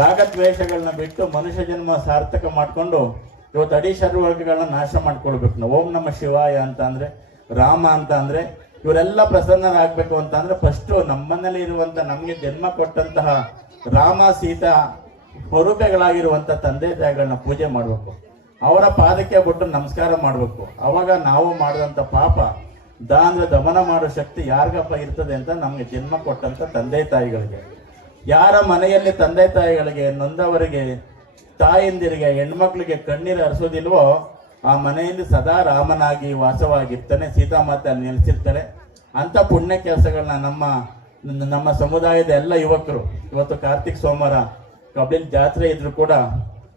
ರಾಗದ್ವೇಷಗಳನ್ನ ಬಿಟ್ಟು ಮನುಷ್ಯ ಜನ್ಮ ಸಾರ್ಥಕ ಮಾಡಿಕೊಂಡು ಇವತ್ತು ಅಡಿ ಶರ್ವರ್ಗಗಳನ್ನ ನಾಶ ಮಾಡ್ಕೊಳ್ಬೇಕು ನಾವು. ಓಂ ನಮ ಶಿವಾಯ ಅಂತ ಅಂದ್ರೆ, ರಾಮ ಅಂತ ಅಂದ್ರೆ ಇವರೆಲ್ಲ ಪ್ರಸನ್ನರಾಗಬೇಕು ಅಂತ ಅಂದ್ರೆ ಫಸ್ಟು ನಮ್ಮನೇಲಿ ಇರುವಂತ ನಮಗೆ ಜನ್ಮ ಕೊಟ್ಟಂತಹ ರಾಮ ಸೀತಾ ಸ್ವರೂಪಗಳಾಗಿರುವಂತ ತಂದೆ ತಾಯಿಗಳನ್ನ ಪೂಜೆ ಮಾಡಬೇಕು, ಅವರ ಪಾದಕ್ಕೆ ಬಿಟ್ಟು ನಮಸ್ಕಾರ ಮಾಡಬೇಕು. ಅವಾಗ ನಾವು ಮಾಡಿದಂಥ ಪಾಪ ಅಂದ್ರೆ ದಮನ ಮಾಡೋ ಶಕ್ತಿ ಯಾರಿಗಪ್ಪ ಇರ್ತದೆ ಅಂತ ನಮಗೆ ಜನ್ಮ ಕೊಟ್ಟಂತ ತಂದೆ ತಾಯಿಗಳಿಗೆ. ಯಾರ ಮನೆಯಲ್ಲಿ ತಂದೆ ತಾಯಿಗಳಿಗೆ, ನೊಂದವರಿಗೆ, ತಾಯಂದಿರಿಗೆ, ಹೆಣ್ಮಕ್ಳಿಗೆ ಕಣ್ಣೀರು ಹರಿಸೋದಿಲ್ವೋ ಆ ಮನೆಯಲ್ಲಿ ಸದಾ ರಾಮನಾಗಿ ವಾಸವಾಗಿರ್ತಾನೆ, ಸೀತಾಮಾತೆ ಅಲ್ಲಿ ನೆಲೆಸಿರ್ತಾರೆ. ಅಂತ ಪುಣ್ಯ ಕೆಲಸಗಳನ್ನ ನಮ್ಮ ಸಮುದಾಯದ ಎಲ್ಲ ಯುವಕರು ಇವತ್ತು ಕಾರ್ತಿಕ್ ಸೋಮವಾರ ಕಬ್ಲಿನ ಜಾತ್ರೆ ಇದ್ರು ಕೂಡ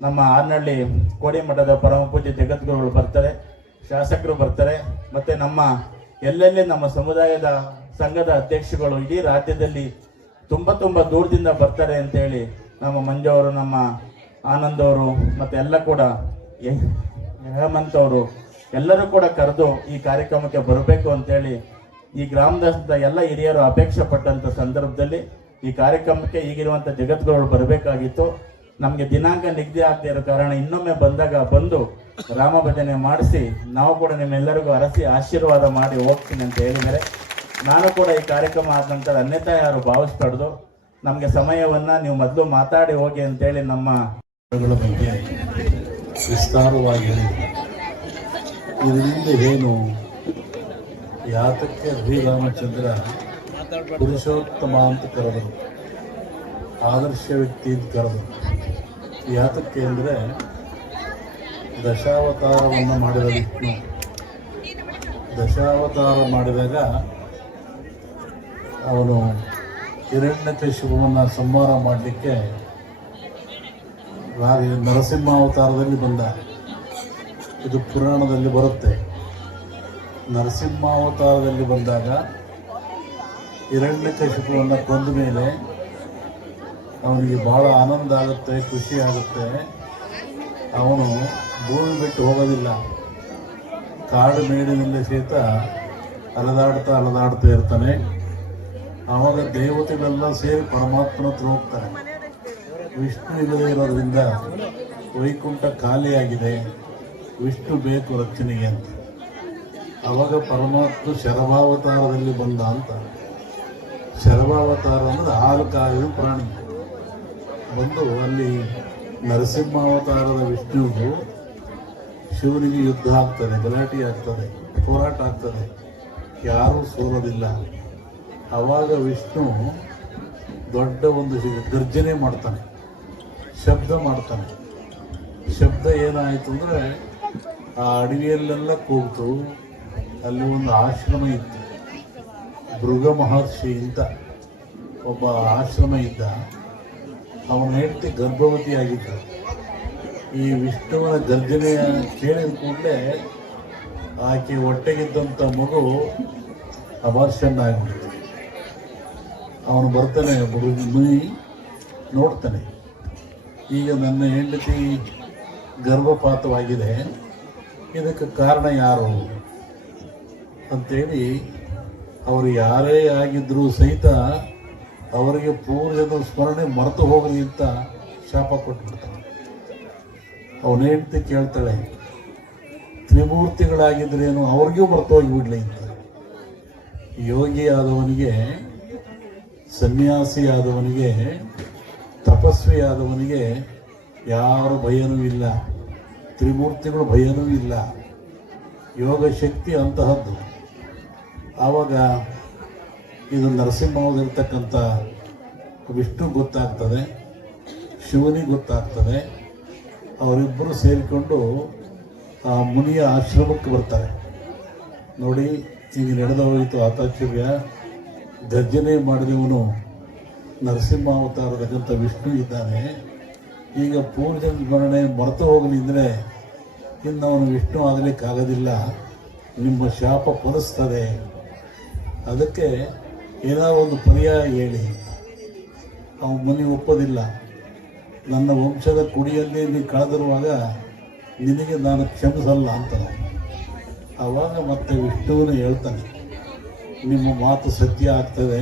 ನಮ್ಮ ಆರ್ನಹಳ್ಳಿ ಕೋಡಿಮಠದ ಪರಮ ಪೂಜ್ಯ ಜಗದ್ಗುರುಗಳು ಬರ್ತಾರೆ, ಶಾಸಕರು ಬರ್ತಾರೆ, ಮತ್ತೆ ನಮ್ಮ ಎಲ್ಲೆಲ್ಲಿ ನಮ್ಮ ಸಮುದಾಯದ ಸಂಘದ ಅಧ್ಯಕ್ಷಗಳು ಇಡೀ ರಾಜ್ಯದಲ್ಲಿ ತುಂಬ ದೂರದಿಂದ ಬರ್ತಾರೆ ಅಂತೇಳಿ ನಮ್ಮ ಮಂಜು ಅವರು, ನಮ್ಮ ಆನಂದ್ ಅವರು, ಮತ್ತೆ ಎಲ್ಲ ಕೂಡ ಹೇಮಂತ್ ಅವರು ಎಲ್ಲರೂ ಕೂಡ ಕರೆದು ಈ ಕಾರ್ಯಕ್ರಮಕ್ಕೆ ಬರಬೇಕು ಅಂತೇಳಿ ಈ ಗ್ರಾಮದ ಎಲ್ಲ ಹಿರಿಯರು ಅಪೇಕ್ಷೆ ಪಟ್ಟಂತ ಸಂದರ್ಭದಲ್ಲಿ ಈ ಕಾರ್ಯಕ್ರಮಕ್ಕೆ ಈಗಿರುವಂಥ ಜಗದ್ಗುರುಗಳು ಬರಬೇಕಾಗಿತ್ತು. ನಮಗೆ ದಿನಾಂಕ ನಿಗದಿ ಆಗದೆ ಇರೋ ಕಾರಣ ಇನ್ನೊಮ್ಮೆ ಬಂದಾಗ ಬಂದು ರಾಮ ಭಜನೆ ಮಾಡಿಸಿ ನಾವು ಕೂಡ ನಿಮ್ಮೆಲ್ಲರಿಗೂ ಅರಸಿ ಆಶೀರ್ವಾದ ಮಾಡಿ ಹೋಗ್ತೀನಿ ಅಂತ ಹೇಳಿದರೆ, ನಾನು ಕೂಡ ಈ ಕಾರ್ಯಕ್ರಮ ಆದ ನಂತರ ಅನ್ಯತಾ ಯಾರು ಭಾವಿಸ್ಬಾರ್ದು. ನಮಗೆ ಸಮಯವನ್ನ ನೀವು ಮೊದಲು ಮಾತಾಡಿ ಹೋಗಿ ಅಂತೇಳಿ ನಮ್ಮ ಬಗ್ಗೆ ವಿಸ್ತಾರವಾಗಿ ಇದರಿಂದ ಏನು ಯಾತಕ್ಕೆ ಶ್ರೀರಾಮಚಂದ್ರ ಪುರುಷೋತ್ತಮ ಅಂತ ಕರೆದರು, ಆದರ್ಶ ವ್ಯಕ್ತಿ ಅಂತ ಕರೆದರು. ಯಾತಕ್ಕೆ ಅಂದರೆ ದಶಾವತಾರವನ್ನು ಮಾಡಿದ ವಿಷ್ಣು ದಶಾವತಾರ ಮಾಡಿದಾಗ ಅವನು ಹಿರಣ್ಯಕಶಿಪುವನ್ನು ಸಂಹಾರ ಮಾಡಲಿಕ್ಕೆ ನರಸಿಂಹಾವತಾರದಲ್ಲಿ ಬಂದ. ಇದು ಪುರಾಣದಲ್ಲಿ ಬರುತ್ತೆ. ನರಸಿಂಹಾವತಾರದಲ್ಲಿ ಬಂದಾಗ ಹಿರಣ್ಯಕಶಿಪುವನ್ನು ಕೊಂದ ಮೇಲೆ ಅವನಿಗೆ ಭಾಳ ಆನಂದ ಆಗುತ್ತೆ, ಖುಷಿ ಆಗುತ್ತೆ. ಅವನು ಭೂಮಿ ಬಿಟ್ಟು ಹೋಗೋದಿಲ್ಲ. ಕಾಡು ಮೇಡಿನಲ್ಲಿ ಸಹಿತ ಅಲದಾಡ್ತಾ ಇರ್ತಾನೆ. ಆವಾಗ ದೇವತೆಗಳೆಲ್ಲ ಸೇರಿ ಪರಮಾತ್ಮನ ಹತ್ರ ಹೋಗ್ತಾರೆ. ವಿಷ್ಣು ಇಲ್ಲದೆ ಇರೋದ್ರಿಂದ ವೈಕುಂಠ ಖಾಲಿಯಾಗಿದೆ, ವಿಷ್ಣು ಬೇಕು ರಕ್ಷಣೆಗೆ ಅಂತ. ಆವಾಗ ಪರಮಾತ್ಮ ಶರಭಾವತಾರದಲ್ಲಿ ಬಂದ ಅಂತ. ಶರಭಾವತಾರ ಅಂದರೆ ಹಾಲು ಕಾಯಿದ ಪ್ರಾಣಿ ಬಂದು ಅಲ್ಲಿ ನರಸಿಂಹಾವತಾರದ ವಿಷ್ಣುವಿಗೂ ಶಿವನಿಗೆ ಯುದ್ಧ ಆಗ್ತದೆ, ಗಲಾಟೆ ಆಗ್ತದೆ, ಹೋರಾಟ ಆಗ್ತದೆ, ಯಾರೂ ಸೋಲೋದಿಲ್ಲ. ಆವಾಗ ವಿಷ್ಣು ದೊಡ್ಡ ಒಂದು ಗರ್ಜನೆ ಮಾಡ್ತಾನೆ, ಶಬ್ದ ಮಾಡ್ತಾನೆ. ಶಬ್ದ ಏನಾಯಿತು ಅಂದರೆ ಆ ಅಡವಿಯಲ್ಲೆಲ್ಲ ಕೂಗ್ತು. ಅಲ್ಲಿ ಒಂದು ಆಶ್ರಮ ಇತ್ತು, ಭೃಗ ಮಹರ್ಷಿ ಅಂತ ಒಬ್ಬ ಆಶ್ರಮ ಇದ್ದ. ಅವನ ಹೆಂಡತಿ ಗರ್ಭವತಿಯಾಗಿದ್ದ. ಈ ವಿಷ್ಣುವಿನ ಗರ್ಜನೆಯ ಕೇಳಿದ ಕೂಡಲೇ ಆಕೆ ಹೊಟ್ಟೆಗಿದ್ದಂಥ ಮಗು ಅಬಾರ್ಷನ್ ಆಗಿಬಿಡ್ತು. ಅವನು ಬರ್ತಾನೆ, ಮುನಿ ನೋಡ್ತಾನೆ, ಈಗ ನನ್ನ ಹೆಂಡತಿ ಗರ್ಭಪಾತವಾಗಿದೆ, ಇದಕ್ಕೆ ಕಾರಣ ಯಾರು ಅಂತೇಳಿ ಅವರು ಯಾರೇ ಆಗಿದ್ರೂ ಸಹಿತ ಅವರಿಗೆ ಪೂರ್ವದ ಸ್ಮರಣೆ ಮರೆತು ಹೋಗಲಿ ಅಂತ ಶಾಪ ಕೊಟ್ಬಿಡ್ತಾನೆ. ಅವನ ಹೆಂಡತಿ ಕೇಳ್ತಾಳೆ, ತ್ರಿಮೂರ್ತಿಗಳಾಗಿದ್ರೇನು ಅವ್ರಿಗೂ ಮರೆತು ಹೋಗಿಬಿಡ್ಲಿ ಅಂತ. ಯೋಗಿ ಆದವನಿಗೆ, ಸನ್ಯಾಸಿ ಆದವನಿಗೆ, ತಪಸ್ವಿ ಆದವನಿಗೆ ಯಾರು ಭಯನೂ ಇಲ್ಲ, ತ್ರಿಮೂರ್ತಿಗಳು ಭಯನೂ ಇಲ್ಲ. ಯೋಗ ಶಕ್ತಿ ಅಂತಹದ್ದು. ಆವಾಗ ಇದು ನರಸಿಂಹವಾಗಿರ್ತಕ್ಕಂಥ ವಿಷ್ಣು ಗೊತ್ತಾಗ್ತದೆ, ಶಿವನಿಗೆ ಗೊತ್ತಾಗ್ತದೆ. ಅವರಿಬ್ಬರು ಸೇರಿಕೊಂಡು ಆ ಮುನಿಯ ಆಶ್ರಮಕ್ಕೆ ಬರ್ತಾರೆ. ನೋಡಿ, ಈಗ ನಡೆದು ಹೋಯಿತು ಆತಾಚರ್ಯ. ಗರ್ಜನೆ ಮಾಡಿದವನು ನರಸಿಂಹಾವತಾರದಕ್ಕಂಥ ವಿಷ್ಣು ಇದ್ದಾನೆ. ಈಗ ಪೂರ್ಜನ ಸ್ಮರಣೆ ಮರೆತು ಹೋಗಲಿ ಅಂದರೆ ಇನ್ನು ಅವನು ವಿಷ್ಣು ಆಗಲಿಕ್ಕಾಗೋದಿಲ್ಲ, ನಿಮ್ಮ ಶಾಪ ಫಲಿಸ್ತದೆ. ಅದಕ್ಕೆ ಏನಾದ್ರು ಒಂದು ಪರ್ಯಾಯ ಹೇಳಿ. ಅವನ ಮುನಿ ಒಪ್ಪೋದಿಲ್ಲ. ನನ್ನ ವಂಶದ ಕುಡಿಯಲ್ಲಿ ನೀ ಕಳೆದಿರುವಾಗ ನಿನಗೆ ನಾನು ಕ್ಷಮಿಸಲ್ಲ ಅಂತಾನೆ. ಆವಾಗ ಮತ್ತೆ ವಿಷ್ಣುವನು ಹೇಳ್ತಾನೆ, ನಿಮ್ಮ ಮಾತು ಸತ್ಯ ಆಗ್ತದೆ,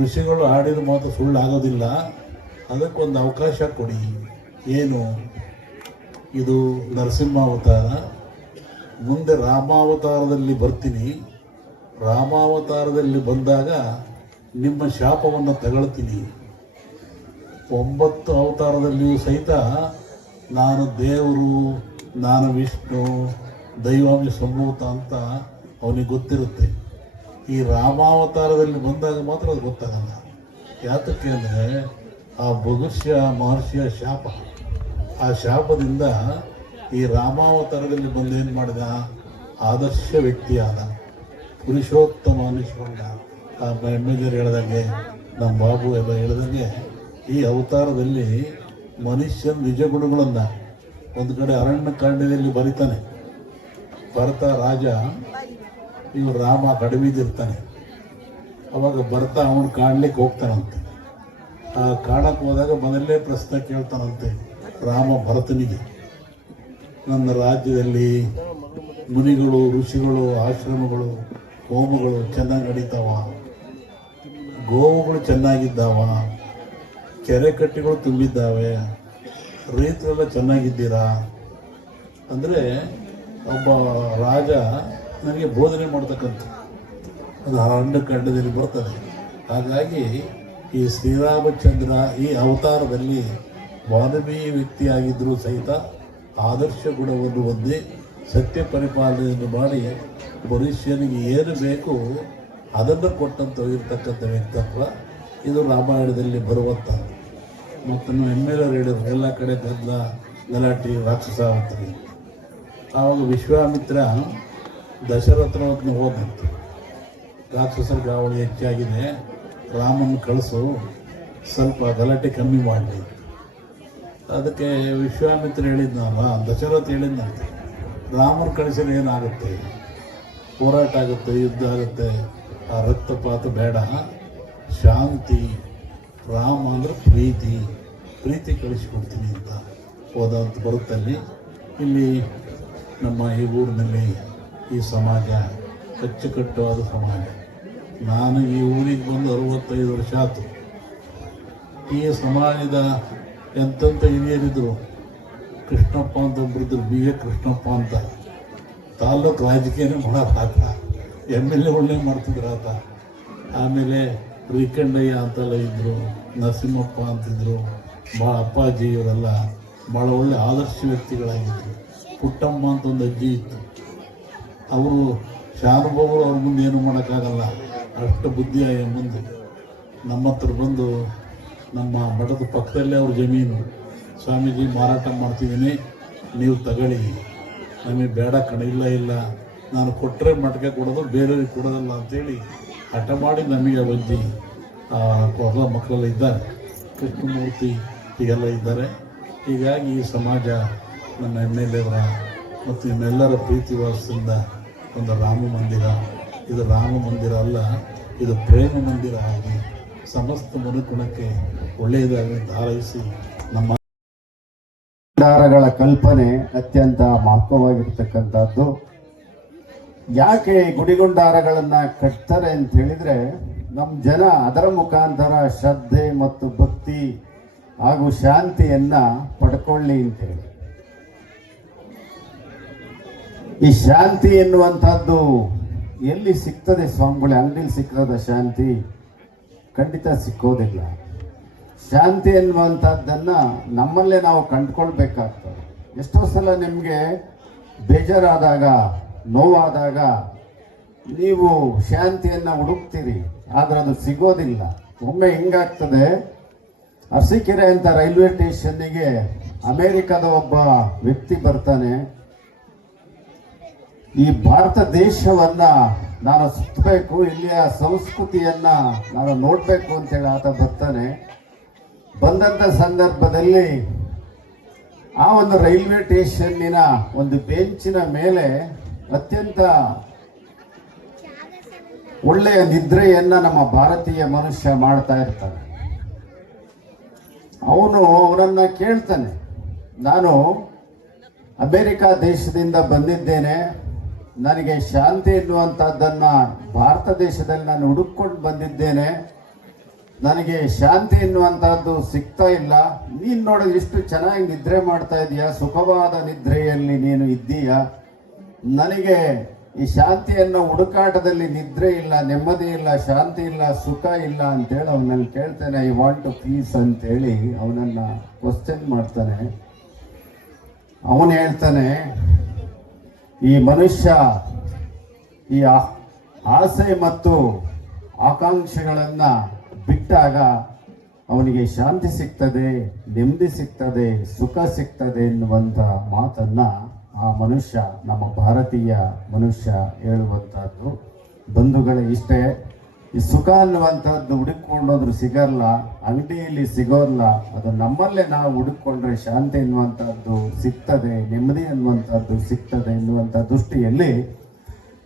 ಋಷಿಗಳು ಆಡಿದ ಮಾತು ಸುಳ್ಳಾಗೋದಿಲ್ಲ, ಅದಕ್ಕೊಂದು ಅವಕಾಶ ಕೊಡಿ. ಏನು ಇದು? ನರಸಿಂಹಾವತಾರ, ಮುಂದೆ ರಾಮಾವತಾರದಲ್ಲಿ ಬರ್ತೀನಿ, ರಾಮಾವತಾರದಲ್ಲಿ ಬಂದಾಗ ನಿಮ್ಮ ಶಾಪವನ್ನು ತಗೊಳ್ತೀನಿ. 9 ಅವತಾರದಲ್ಲಿಯೂ ಸಹಿತ ನಾನು ದೇವರು, ನಾನು ವಿಷ್ಣು, ದೈವಾಂಶ ಸಂಭೂತ ಅಂತ ಅವನಿಗೆ ಗೊತ್ತಿರುತ್ತೆ. ಈ ರಾಮಾವತಾರದಲ್ಲಿ ಬಂದಾಗ ಮಾತ್ರ ಅದು ಗೊತ್ತಾಗಲ್ಲ. ಯಾತಕ್ಕೆ ಅಂದರೆ ಆ ಭವಿಷ್ಯ ಮಹರ್ಷಿಯ ಶಾಪ, ಆ ಶಾಪದಿಂದ ಈ ರಾಮಾವತಾರದಲ್ಲಿ ಬಂದು ಏನು ಮಾಡಿದ? ಆದರ್ಶ ವ್ಯಕ್ತಿಯಾದ, ಪುರುಷೋತ್ತಮ ಅನಿಸ್ಕೊಂಡ. ಆ ಎಮ್ಮೆಜರ್ ಹೇಳ್ದಂಗೆ, ನಮ್ಮ ಬಾಬು ಎಲ್ಲ ಹೇಳ್ದಂಗೆ, ಈ ಅವತಾರದಲ್ಲಿ ಮನುಷ್ಯನ ನಿಜ ಗುಣಗಳನ್ನು ಒಂದು ಕಡೆ ಅರಣ್ಯಕಾಂಡದಲ್ಲಿ ಬರಿತಾನೆ. ಭರತ ರಾಜ, ಇವರು ರಾಮ ಕಡಿಮಿದಿರ್ತಾನೆ. ಅವಾಗ ಭರತ ಅವನು ಕಾಣ್ಲಿಕ್ಕೆ ಹೋಗ್ತಾನಂತೆ. ಆ ಕಾಣಕ್ಕೆ ಹೋದಾಗ ಮೊದಲನೇ ಪ್ರಶ್ನೆ ಕೇಳ್ತಾನಂತೆ ರಾಮ ಭರತನಿಗೆ, ನನ್ನ ರಾಜ್ಯದಲ್ಲಿ ಮುನಿಗಳು, ಋಷಿಗಳು, ಆಶ್ರಮಗಳು, ಹೋಮಗಳು ಚೆನ್ನಾಗಿ ನಡೀತಾವ, ಗೋವುಗಳು ಚೆನ್ನಾಗಿದ್ದಾವ, ಕೆರೆ ಕಟ್ಟೆಗಳು ತುಂಬಿದ್ದಾವೆ, ರೈತರೆಲ್ಲ ಚೆನ್ನಾಗಿದ್ದೀರಾ ಅಂದರೆ ಒಬ್ಬ ರಾಜ ನನಗೆ ಬೋಧನೆ ಮಾಡ್ತಕ್ಕಂಥ ಅದು ಅರಣ್ಯಕಾಂಡದಲ್ಲಿ ಬರ್ತದೆ. ಹಾಗಾಗಿ ಈ ಶ್ರೀರಾಮಚಂದ್ರ ಈ ಅವತಾರದಲ್ಲಿ ಮಾನವೀಯ ವ್ಯಕ್ತಿಯಾಗಿದ್ದರೂ ಸಹಿತ ಆದರ್ಶ ಗುಣವನ್ನು ಹೊಂದಿ ಸತ್ಯ ಪರಿಪಾಲನೆಯನ್ನು ಮಾಡಿ ಮನುಷ್ಯನಿಗೆ ಏನು ಬೇಕು ಅದನ್ನು ಕೊಟ್ಟಂತ ಇರ್ತಕ್ಕಂಥ ವ್ಯಕ್ತಿತ್ವ ಇದು ರಾಮಾಯಣದಲ್ಲಿ ಬರುವಂಥ. ಮತ್ತು ಎಮ್ಮೆಲ್ಲರು ಹೇಳಿದ್ರು ಎಲ್ಲ ಕಡೆ ಗಲಾಟೆ ರಾಕ್ಷಸ ಅಂತಾರೆ. ಆವಾಗ ವಿಶ್ವಾಮಿತ್ರ ದಶರಥರನ್ನು ಹೋದಂತೆ, ರಾಕ್ಷಸರ ಗಾವಳಿ ಹೆಚ್ಚಾಗಿದೆ, ರಾಮನ ಕಳಿಸು, ಸ್ವಲ್ಪ ಗಲಾಟೆ ಕಮ್ಮಿ ಮಾಡಲಿ. ಅದಕ್ಕೆ ವಿಶ್ವಾಮಿತ್ರ ಹೇಳಿದ್ನಲ್ಲ, ದಶರಥ ಹೇಳಿದ್ನಂತೆ, ರಾಮನ ಕಳಿಸಿದ್ರೆ ಏನಾಗುತ್ತೆ? ಹೋರಾಟ ಆಗುತ್ತೆ, ಯುದ್ಧ ಆಗುತ್ತೆ, ಆ ರಕ್ತಪಾತ ಬೇಡ, ಶಾಂತಿ, ರಾಮ ಅಂದರೆ ಪ್ರೀತಿ ಕಳಿಸಿಕೊಡ್ತೀನಿ ಅಂತ ಹೋದಂತ ಬರುತ್ತಲ್ಲಿ. ಇಲ್ಲಿ ನಮ್ಮ ಈ ಊರಿನಲ್ಲಿ ಈ ಸಮಾಜ ಅಚ್ಚುಕಟ್ಟಾದ ಸಮಾಜ. ನಾನು ಈ ಊರಿಗೆ ಬಂದು 65 ವರ್ಷ ಆಯಿತು. ಈ ಸಮಾಜದ ಎಂತೆಂಥ ಹಿರಿಯರಿದ್ದರು. ಕೃಷ್ಣಪ್ಪ ಅಂತ ಒಬ್ಬರಿದ್ರು, BA ಕೃಷ್ಣಪ್ಪ ಅಂತ, ತಾಲ್ಲೂಕು ರಾಜಕೀಯನೇ ಮಾಡೋಕೆ ಆತ, MLA ಮಾಡ್ತಿದ್ರು ಆತ. ಆಮೇಲೆ ರಿಕಂಡಯ್ಯ ಅಂತೆಲ್ಲ ಇದ್ದರು, ನರಸಿಂಹಪ್ಪ ಅಂತಿದ್ರು, ಭಾಳ ಅಪ್ಪಾಜಿ, ಇವರೆಲ್ಲ ಭಾಳ ಒಳ್ಳೆ ಆದರ್ಶ ವ್ಯಕ್ತಿಗಳಾಗಿದ್ದರು. ಪುಟ್ಟಮ್ಮ ಅಂತ ಒಂದು ಅಜ್ಜಿ ಇತ್ತು, ಅವರು ಶಾನುಭವರು, ಅವ್ರ ಮುಂದೆ ಏನು ಮಾಡೋಕ್ಕಾಗಲ್ಲ, ಅಷ್ಟು ಬುದ್ಧಿಯ ಮುಂದೆ ನಮ್ಮ ಹತ್ರ ಬಂದು ನಮ್ಮ ಮಠದ ಪಕ್ಕದಲ್ಲೇ ಅವ್ರ ಜಮೀನು, ಸ್ವಾಮೀಜಿ ಮಾರಾಟ ಮಾಡ್ತಿದ್ದೀನಿ, ನೀವು ತಗೊಳ್ಳಿ, ನಮಗೆ ಬೇಡ ಕಣ, ಇಲ್ಲ ನಾನು ಕೊಟ್ಟರೆ ಮಠಕ್ಕೆ ಕೊಡೋದು, ಬೇರೆಯವ್ರಿಗೆ ಕೊಡೋದಲ್ಲ ಅಂತೇಳಿ ಹಠ ಮಾಡಿ ನಮಗೆ ಅಜ್ಜಿ ಕೊಡೋ ಮಕ್ಕಳೆಲ್ಲ ಇದ್ದಾರೆ, ಕೃಷ್ಣಮೂರ್ತಿ ಹೀಗೆಲ್ಲ ಇದ್ದಾರೆ. ಹೀಗಾಗಿ ಈ ಸಮಾಜ ನಮ್ಮ MLA ಮತ್ತು ನಿಮ್ಮೆಲ್ಲರ ಪ್ರೀತಿ ವಾಸದಿಂದ ಒಂದು ರಾಮ ಮಂದಿರ, ಇದು ರಾಮ ಮಂದಿರ ಅಲ್ಲ, ಇದು ಪ್ರೇಮ ಮಂದಿರ ಆಗಿ ಸಮಸ್ತ ಮನುಕುಣಕ್ಕೆ ಒಳ್ಳೆಯದಾಗಿ ಹಾರೈಸಿ ನಮ್ಮ ಭಂಡಾರಗಳ ಕಲ್ಪನೆ ಅತ್ಯಂತ ಮಹತ್ವವಾಗಿರ್ತಕ್ಕಂಥದ್ದು. ಯಾಕೆ ಈ ಗುಡಿಗುಂಡಾರಗಳನ್ನು ಕಟ್ತಾರೆ ಅಂತ ಹೇಳಿದ್ರೆ, ನಮ್ಮ ಜನ ಅದರ ಮುಖಾಂತರ ಶ್ರದ್ಧೆ ಮತ್ತು ಭಕ್ತಿ ಹಾಗೂ ಶಾಂತಿಯನ್ನ ಪಡ್ಕೊಳ್ಳಿ ಅಂತೇಳಿ. ಈ ಶಾಂತಿ ಎನ್ನುವಂಥದ್ದು ಎಲ್ಲಿ ಸಿಗ್ತದೆ ಸ್ವಾಮಿಗಳೇ? ಅಂಗಡಿಲಿ ಸಿಕ್ಕದ ಶಾಂತಿ ಖಂಡಿತ ಸಿಕ್ಕೋದಿಲ್ಲ. ಶಾಂತಿ ಎನ್ನುವಂಥದ್ದನ್ನ ನಮ್ಮಲ್ಲೇ ನಾವು ಕಂಡುಕೊಳ್ಬೇಕಾಗ್ತದೆ. ಎಷ್ಟೋ ಸಲ ನಿಮಗೆ ಬೇಜಾರಾದಾಗ, ನೋವಾದಾಗ ನೀವು ಶಾಂತಿಯನ್ನು ಹುಡುಕ್ತೀರಿ, ಆದರೆ ಅದು ಸಿಗೋದಿಲ್ಲ. ಒಮ್ಮೆ ಹಿಂಗಾಗ್ತದೆ, ಅರಸೀಕೆರೆ ಅಂತ ರೈಲ್ವೆ ಸ್ಟೇಷನ್ನಿಗೆ ಅಮೇರಿಕದ ಒಬ್ಬ ವ್ಯಕ್ತಿ ಬರ್ತಾನೆ. ಈ ಭಾರತ ದೇಶವನ್ನ ನಾನು ಸುತ್ತಬೇಕು, ಇಲ್ಲಿಯ ಸಂಸ್ಕೃತಿಯನ್ನ ನಾನು ನೋಡಬೇಕು ಅಂತೇಳಿ ಆತ ಬರ್ತಾನೆ. ಬಂದಂಥ ಸಂದರ್ಭದಲ್ಲಿ ಆ ಒಂದು ರೈಲ್ವೆ ಸ್ಟೇಷನ್ನಿನ ಒಂದು ಬೆಂಚಿನ ಮೇಲೆ ಅತ್ಯಂತ ಒಳ್ಳೆಯ ನಿದ್ರೆಯನ್ನ ನಮ್ಮ ಭಾರತೀಯ ಮನುಷ್ಯ ಮಾಡ್ತಾ ಇರ್ತಾನೆ. ಅವನನ್ನ ಕೇಳ್ತಾನೆ, ನಾನು ಅಮೆರಿಕ ದೇಶದಿಂದ ಬಂದಿದ್ದೇನೆ, ನನಗೆ ಶಾಂತಿ ಎನ್ನುವಂಥದ್ದನ್ನು ಭಾರತ ದೇಶದಲ್ಲಿ ನಾನು ಹುಡುಕೊಂಡು ಬಂದಿದ್ದೇನೆ, ನನಗೆ ಶಾಂತಿ ಎನ್ನುವಂಥದ್ದು ಸಿಗ್ತಾ ಇಲ್ಲ. ನೀನು ನೋಡಿದ್ರೆ ಇಷ್ಟು ಚೆನ್ನಾಗಿ ನಿದ್ರೆ ಮಾಡ್ತಾ ಇದೀಯ, ಸುಖವಾದ ನಿದ್ರೆಯಲ್ಲಿ ನೀನು ಇದ್ದೀಯ, ನನಗೆ ಈ ಶಾಂತಿಯನ್ನು ಹುಡುಕಾಟದಲ್ಲಿ ನಿದ್ರೆ ಇಲ್ಲ, ನೆಮ್ಮದಿ ಇಲ್ಲ, ಶಾಂತಿ ಇಲ್ಲ, ಸುಖ ಇಲ್ಲ ಅಂತೇಳಿ ಅವನಲ್ಲಿ ಕೇಳ್ತಾನೆ. ಐ ವಾಂಟ್ ಟು ಪೀಸ್ ಅಂತೇಳಿ ಅವನನ್ನ ಕ್ವಶನ್ ಮಾಡ್ತಾನೆ. ಅವನು ಹೇಳ್ತಾನೆ, ಈ ಮನುಷ್ಯ ಈ ಆಸೆ ಮತ್ತು ಆಕಾಂಕ್ಷೆಗಳನ್ನು ಬಿಟ್ಟಾಗ ಅವನಿಗೆ ಶಾಂತಿ ಸಿಗ್ತದೆ, ನೆಮ್ಮದಿ ಸಿಗ್ತದೆ, ಸುಖ ಸಿಗ್ತದೆ ಎನ್ನುವಂಥ ಮಾತನ್ನ ಆ ಮನುಷ್ಯ, ನಮ್ಮ ಭಾರತೀಯ ಮನುಷ್ಯ ಹೇಳುವಂಥದ್ದು. ಬಂಧುಗಳೇ, ಇಷ್ಟೇ. ಈ ಸುಖ ಅನ್ನುವಂಥದ್ದು ಹುಡುಕೊಂಡೋದ್ರು ಸಿಗಲ್ಲ, ಅಂಗಡಿಯಲ್ಲಿ ಸಿಗೋಲ್ಲ. ಅದು ನಮ್ಮಲ್ಲೇ ನಾವು ಹುಡುಕೊಂಡ್ರೆ ಶಾಂತಿ ಎನ್ನುವಂಥದ್ದು ಸಿಗ್ತದೆ, ನೆಮ್ಮದಿ ಅನ್ನುವಂಥದ್ದು ಸಿಗ್ತದೆ ಎನ್ನುವಂಥ ದೃಷ್ಟಿಯಲ್ಲಿ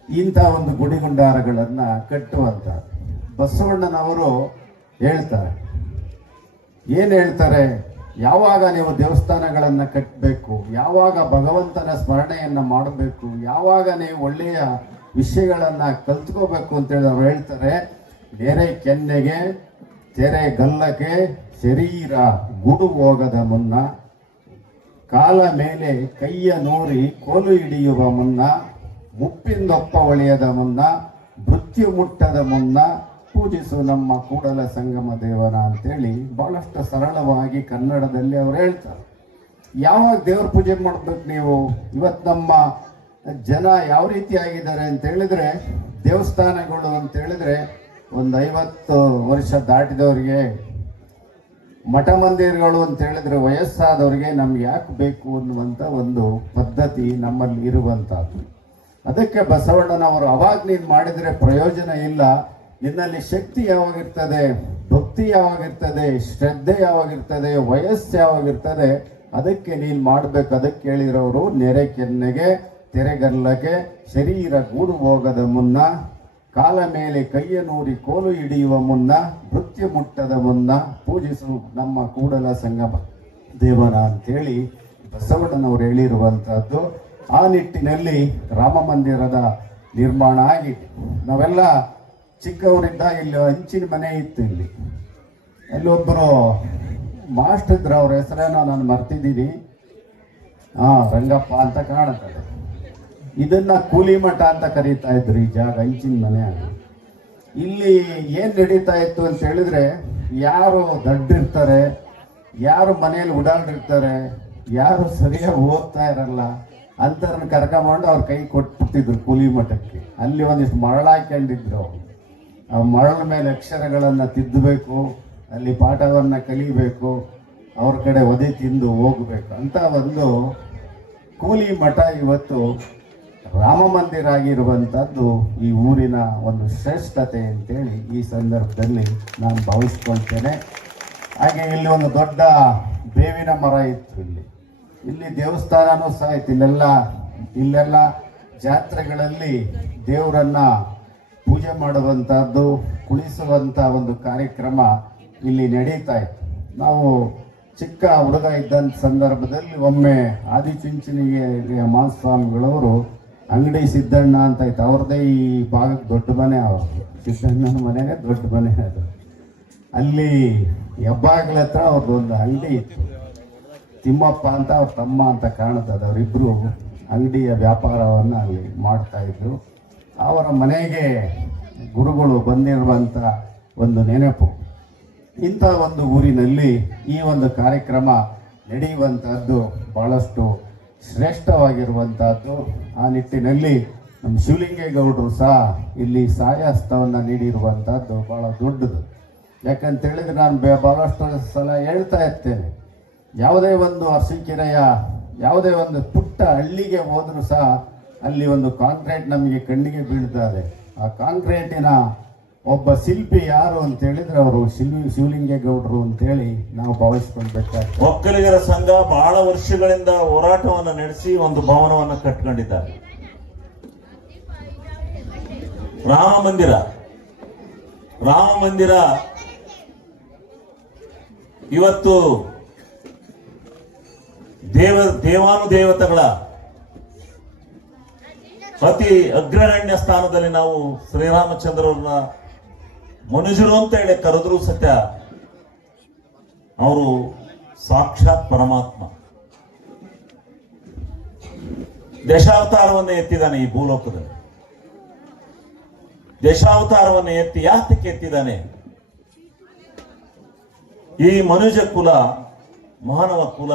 ಇಂಥ ಒಂದು ಗುಡಿಗುಂಡಾರಗಳನ್ನು ಕಟ್ಟುವಂಥದ್ದು. ಬಸವಣ್ಣನವರು ಹೇಳ್ತಾರೆ, ಏನು ಹೇಳ್ತಾರೆ? ಯಾವಾಗ ನೀವು ದೇವಸ್ಥಾನಗಳನ್ನು ಕಟ್ಟಬೇಕು, ಯಾವಾಗ ಭಗವಂತನ ಸ್ಮರಣೆಯನ್ನು ಮಾಡಬೇಕು, ಯಾವಾಗ ನೀವು ಒಳ್ಳೆಯ ವಿಷಯಗಳನ್ನು ಕಲ್ತ್ಕೋಬೇಕು ಅಂತೇಳಿ ಅವ್ರು ಹೇಳ್ತಾರೆ, ನೆರೆ ಕೆನ್ನೆಗೆ ತೆರೆ ಗಲ್ಲಕ್ಕೆ ಶರೀರ ಗುಡು ಹೋಗದ ಮುನ್ನ, ಕಾಲ ಮೇಲೆ ಕೈಯ ನೂರಿ ಕೋಲು ಹಿಡಿಯುವ ಮುನ್ನ, ಮುಪ್ಪಿಂದೊಪ್ಪ ಒಳೆಯದ ಮುನ್ನ, ಮೃತ್ಯು ಮುಟ್ಟದ ಮುನ್ನ ಪೂಜಿಸು ನಮ್ಮ ಕೂಡಲ ಸಂಗಮ ದೇವನ ಅಂತೇಳಿ ಬಹಳಷ್ಟು ಸರಳವಾಗಿ ಕನ್ನಡದಲ್ಲಿ ಅವ್ರು ಹೇಳ್ತಾರೆ. ಯಾವಾಗ ದೇವ್ರ ಪೂಜೆ ಮಾಡ್ಬೇಕು ನೀವು? ಇವತ್ತು ನಮ್ಮ ಜನ ಯಾವ ರೀತಿ ಆಗಿದ್ದಾರೆ ಅಂತ ಹೇಳಿದ್ರೆ, ದೇವಸ್ಥಾನಗಳು ಅಂತ ಹೇಳಿದ್ರೆ ಒಂದು 50 ವರ್ಷ ದಾಟಿದವ್ರಿಗೆ, ಮಠ ಮಂದಿರಗಳು ಅಂತ ಹೇಳಿದ್ರೆ ವಯಸ್ಸಾದವ್ರಿಗೆ ನಮ್ಗೆ ಯಾಕೆ ಬೇಕು ಅನ್ನುವಂಥ ಒಂದು ಪದ್ಧತಿ ನಮ್ಮಲ್ಲಿ ಇರುವಂಥದ್ದು. ಅದಕ್ಕೆ ಬಸವಣ್ಣನವರು ಅವಾಗ ನೀನು ಮಾಡಿದರೆ ಪ್ರಯೋಜನ ಇಲ್ಲ, ನಿನ್ನಲ್ಲಿ ಶಕ್ತಿ ಯಾವಾಗಿರ್ತದೆ, ಭಕ್ತಿ ಯಾವಾಗಿರ್ತದೆ, ಶ್ರದ್ಧೆ ಯಾವಾಗಿರ್ತದೆ, ವಯಸ್ಸು ಯಾವಾಗಿರ್ತದೆ, ಅದಕ್ಕೆ ನೀನು ಮಾಡಬೇಕು. ಅದಕ್ಕೆ ಹೇಳಿರೋರು, ನೆರೆ ಕೆನ್ನೆಗೆ ತೆರೆಗಲ್ಲಗೆ ಶರೀರ ಗೂಡು ಹೋಗದ ಮುನ್ನ, ಕಾಲ ಮೇಲೆ ಕೈಯ ನೂರಿ ಕೋಲು ಹಿಡಿಯುವ ಮುನ್ನ, ಮೃತ್ಯು ಮುಟ್ಟದ ಮುನ್ನ ಪೂಜಿಸು ನಮ್ಮ ಕೂಡಲ ಸಂಗಮ ದೇವನ ಅಂತೇಳಿ ಬಸವಣ್ಣನವರು ಹೇಳಿರುವಂಥದ್ದು. ಆ ನಿಟ್ಟಿನಲ್ಲಿ ರಾಮ ಮಂದಿರದ ನಿರ್ಮಾಣ ಆಗಿದೆ. ನಾವೆಲ್ಲ ಚಿಕ್ಕವರಿಂದ ಇಲ್ಲಿ ಹಂಚಿನ ಮನೆ ಇತ್ತು. ಇಲ್ಲಿ ಒಬ್ಬರು ಮಾಸ್ಟರ್ ಇದ್ರು, ಅವ್ರ ಹೆಸರೇನೋ ನಾನು ಮರ್ತಿದ್ದೀನಿ, ರಂಗಪ್ಪ ಅಂತ ಕಾಣುತ್ತದೆ. ಇದನ್ನ ಕೂಲಿ ಮಠ ಅಂತ ಕರೀತಾ ಇದ್ರು ಈ ಜಾಗ, ಹಂಚಿನ ಮನೆ. ಇಲ್ಲಿ ಏನು ನಡೀತಾ ಇತ್ತು ಅಂತ ಹೇಳಿದ್ರೆ, ಯಾರು ದಡ್ಡಿರ್ತಾರೆ, ಯಾರು ಮನೆಯಲ್ಲಿ ಓಡಾಡಿರ್ತಾರೆ, ಯಾರು ಸರಿಯಾಗಿ ಓದ್ತಾ ಇರಲ್ಲ ಅಂಥವ್ರನ್ನ ಕರ್ಕೊಂಬಂಡು ಅವ್ರ ಕೈ ಕೊಟ್ಬಿಡ್ತಿದ್ರು ಕೂಲಿ ಮಠಕ್ಕೆ. ಅಲ್ಲಿ ಒಂದಿಷ್ಟು ಮರಳು ಹಾಕೊಂಡಿದ್ರು. ಆ ಮರಳ ಮೇಲೆ ಅಕ್ಷರಗಳನ್ನು ತಿದ್ದಬೇಕು, ಅಲ್ಲಿ ಪಾಠವನ್ನು ಕಲಿಬೇಕು, ಅವ್ರ ಕಡೆ ಒದೆ ತಿಂದು ಹೋಗಬೇಕು ಅಂತ ಒಂದು ಕೂಲಿ ಮಠ ಇವತ್ತು ರಾಮ ಮಂದಿರ ಆಗಿರುವಂಥದ್ದು ಈ ಊರಿನ ಒಂದು ಶ್ರೇಷ್ಠತೆ ಅಂತೇಳಿ ಈ ಸಂದರ್ಭದಲ್ಲಿ ನಾನು ಭಾವಿಸ್ಕೊಳ್ತೇನೆ. ಹಾಗೆ ಇಲ್ಲಿ ಒಂದು ದೊಡ್ಡ ಬೇವಿನ ಮರ ಇತ್ತು. ಇಲ್ಲಿ ದೇವಸ್ಥಾನನೂ ಸಹ ಇತ್ತು. ಇಲ್ಲೆಲ್ಲ ಜಾತ್ರೆಗಳಲ್ಲಿ ದೇವರನ್ನ ಪೂಜೆ ಮಾಡುವಂಥದ್ದು, ಕುಣಿಸುವಂಥ ಒಂದು ಕಾರ್ಯಕ್ರಮ ಇಲ್ಲಿ ನಡೀತಾ ಇತ್ತು. ನಾವು ಚಿಕ್ಕ ಹುಡುಗ ಇದ್ದಂಥ ಸಂದರ್ಭದಲ್ಲಿ ಒಮ್ಮೆ ಆದಿಚುಂಚನಗಿರಿಯ ಮಾಸ್ವಾಮಿಗಳವರು ಅಂಗಡಿ ಸಿದ್ದಣ್ಣ ಅಂತ ಇತ್ತು. ಅವ್ರದ್ದೇ ಈ ಭಾಗಕ್ಕೆ ದೊಡ್ಡ ಮನೆ, ಅವರು ಸಿದ್ದಣ್ಣನ ಮನೆಗೆ ದೊಡ್ಡ ಮನೆ ಅದು. ಅಲ್ಲಿ ಹೆಬ್ಬಾಗ್ಲ ಹತ್ರ ಅವ್ರದ್ದೊಂದು ಅಂಗಡಿ ಇತ್ತು. ತಿಮ್ಮಪ್ಪ ಅಂತ ಅವ್ರ ತಮ್ಮ ಅಂತ ಕಾಣುತ್ತದೆ. ಅವರಿಬ್ಬರು ಅಂಗಡಿಯ ವ್ಯಾಪಾರವನ್ನು ಅಲ್ಲಿ ಮಾಡ್ತಾ ಇದ್ರು. ಅವರ ಮನೆಗೆ ಗುರುಗಳು ಬಂದಿರುವಂಥ ಒಂದು ನೆನಪು. ಇಂಥ ಒಂದು ಊರಿನಲ್ಲಿ ಈ ಒಂದು ಕಾರ್ಯಕ್ರಮ ನಡೆಯುವಂಥದ್ದು ಬಹಳಷ್ಟು ಶ್ರೇಷ್ಠವಾಗಿರುವಂಥದ್ದು. ಆ ನಿಟ್ಟಿನಲ್ಲಿ ನಮ್ಮ ಶಿವಲಿಂಗೇಗೌಡರು ಸಹ ಇಲ್ಲಿ ಸಹಾಯಹಸ್ತವನ್ನು ನೀಡಿರುವಂಥದ್ದು ಭಾಳ ದೊಡ್ಡದು. ಯಾಕಂತೇಳಿದ್ರೆ ನಾನು ಬಹಳಷ್ಟು ಸಲ ಹೇಳ್ತಾ ಇರ್ತೇನೆ, ಯಾವುದೇ ಒಂದು ಅರಸೀಕೆರೆಯ ಯಾವುದೇ ಒಂದು ಪುಟ್ಟ ಹಳ್ಳಿಗೆ ಹೋದರೂ ಸಹ ಅಲ್ಲಿ ಒಂದು ಕಾಂಕ್ರೀಟ್ ನಮಗೆ ಕಣ್ಣಿಗೆ ಬೀಳ್ತದೆ. ಆ ಕಾಂಕ್ರೀಟಿನ ಒಬ್ಬ ಶಿಲ್ಪಿ ಯಾರು ಅಂತ ಹೇಳಿದ್ರೆ ಅವರು ಶಿವಲಿಂಗೇಗೌಡರು ಅಂತೇಳಿ ನಾವು ಭಾವಿಸ್ಕೊಳ್ಬೇಕಾಗ್ತದೆ. ಒಕ್ಕಲಿಗರ ಸಂಘ ಬಹಳ ವರ್ಷಗಳಿಂದ ಹೋರಾಟವನ್ನು ನಡೆಸಿ ಒಂದು ಭವನವನ್ನು ಕಟ್ಕೊಂಡಿದ್ದಾರೆ. ರಾಮ ಮಂದಿರ ಇವತ್ತು ದೇವಾನುದೇವತೆಗಳ ಅತಿ ಅಗ್ರಗಣ್ಯ ಸ್ಥಾನದಲ್ಲಿ ನಾವು ಶ್ರೀರಾಮಚಂದ್ರರನ್ನ ಮನುಜರು ಅಂತ ಹೇಳಿ ಕರೆದ್ರು ಸತ್ಯ ಅವರು ಸಾಕ್ಷಾತ್ ಪರಮಾತ್ಮ. ದಶಾವತಾರವನ್ನು ಎತ್ತಿದ್ದಾನೆ ಈ ಭೂಲೋಕದಲ್ಲಿ. ದಶಾವತಾರವನ್ನು ಎತ್ತಿ ಯಾತಕ್ಕೆ ಎತ್ತಿದ್ದಾನೆ? ಈ ಮನುಜ ಕುಲ, ಮಾನವ ಕುಲ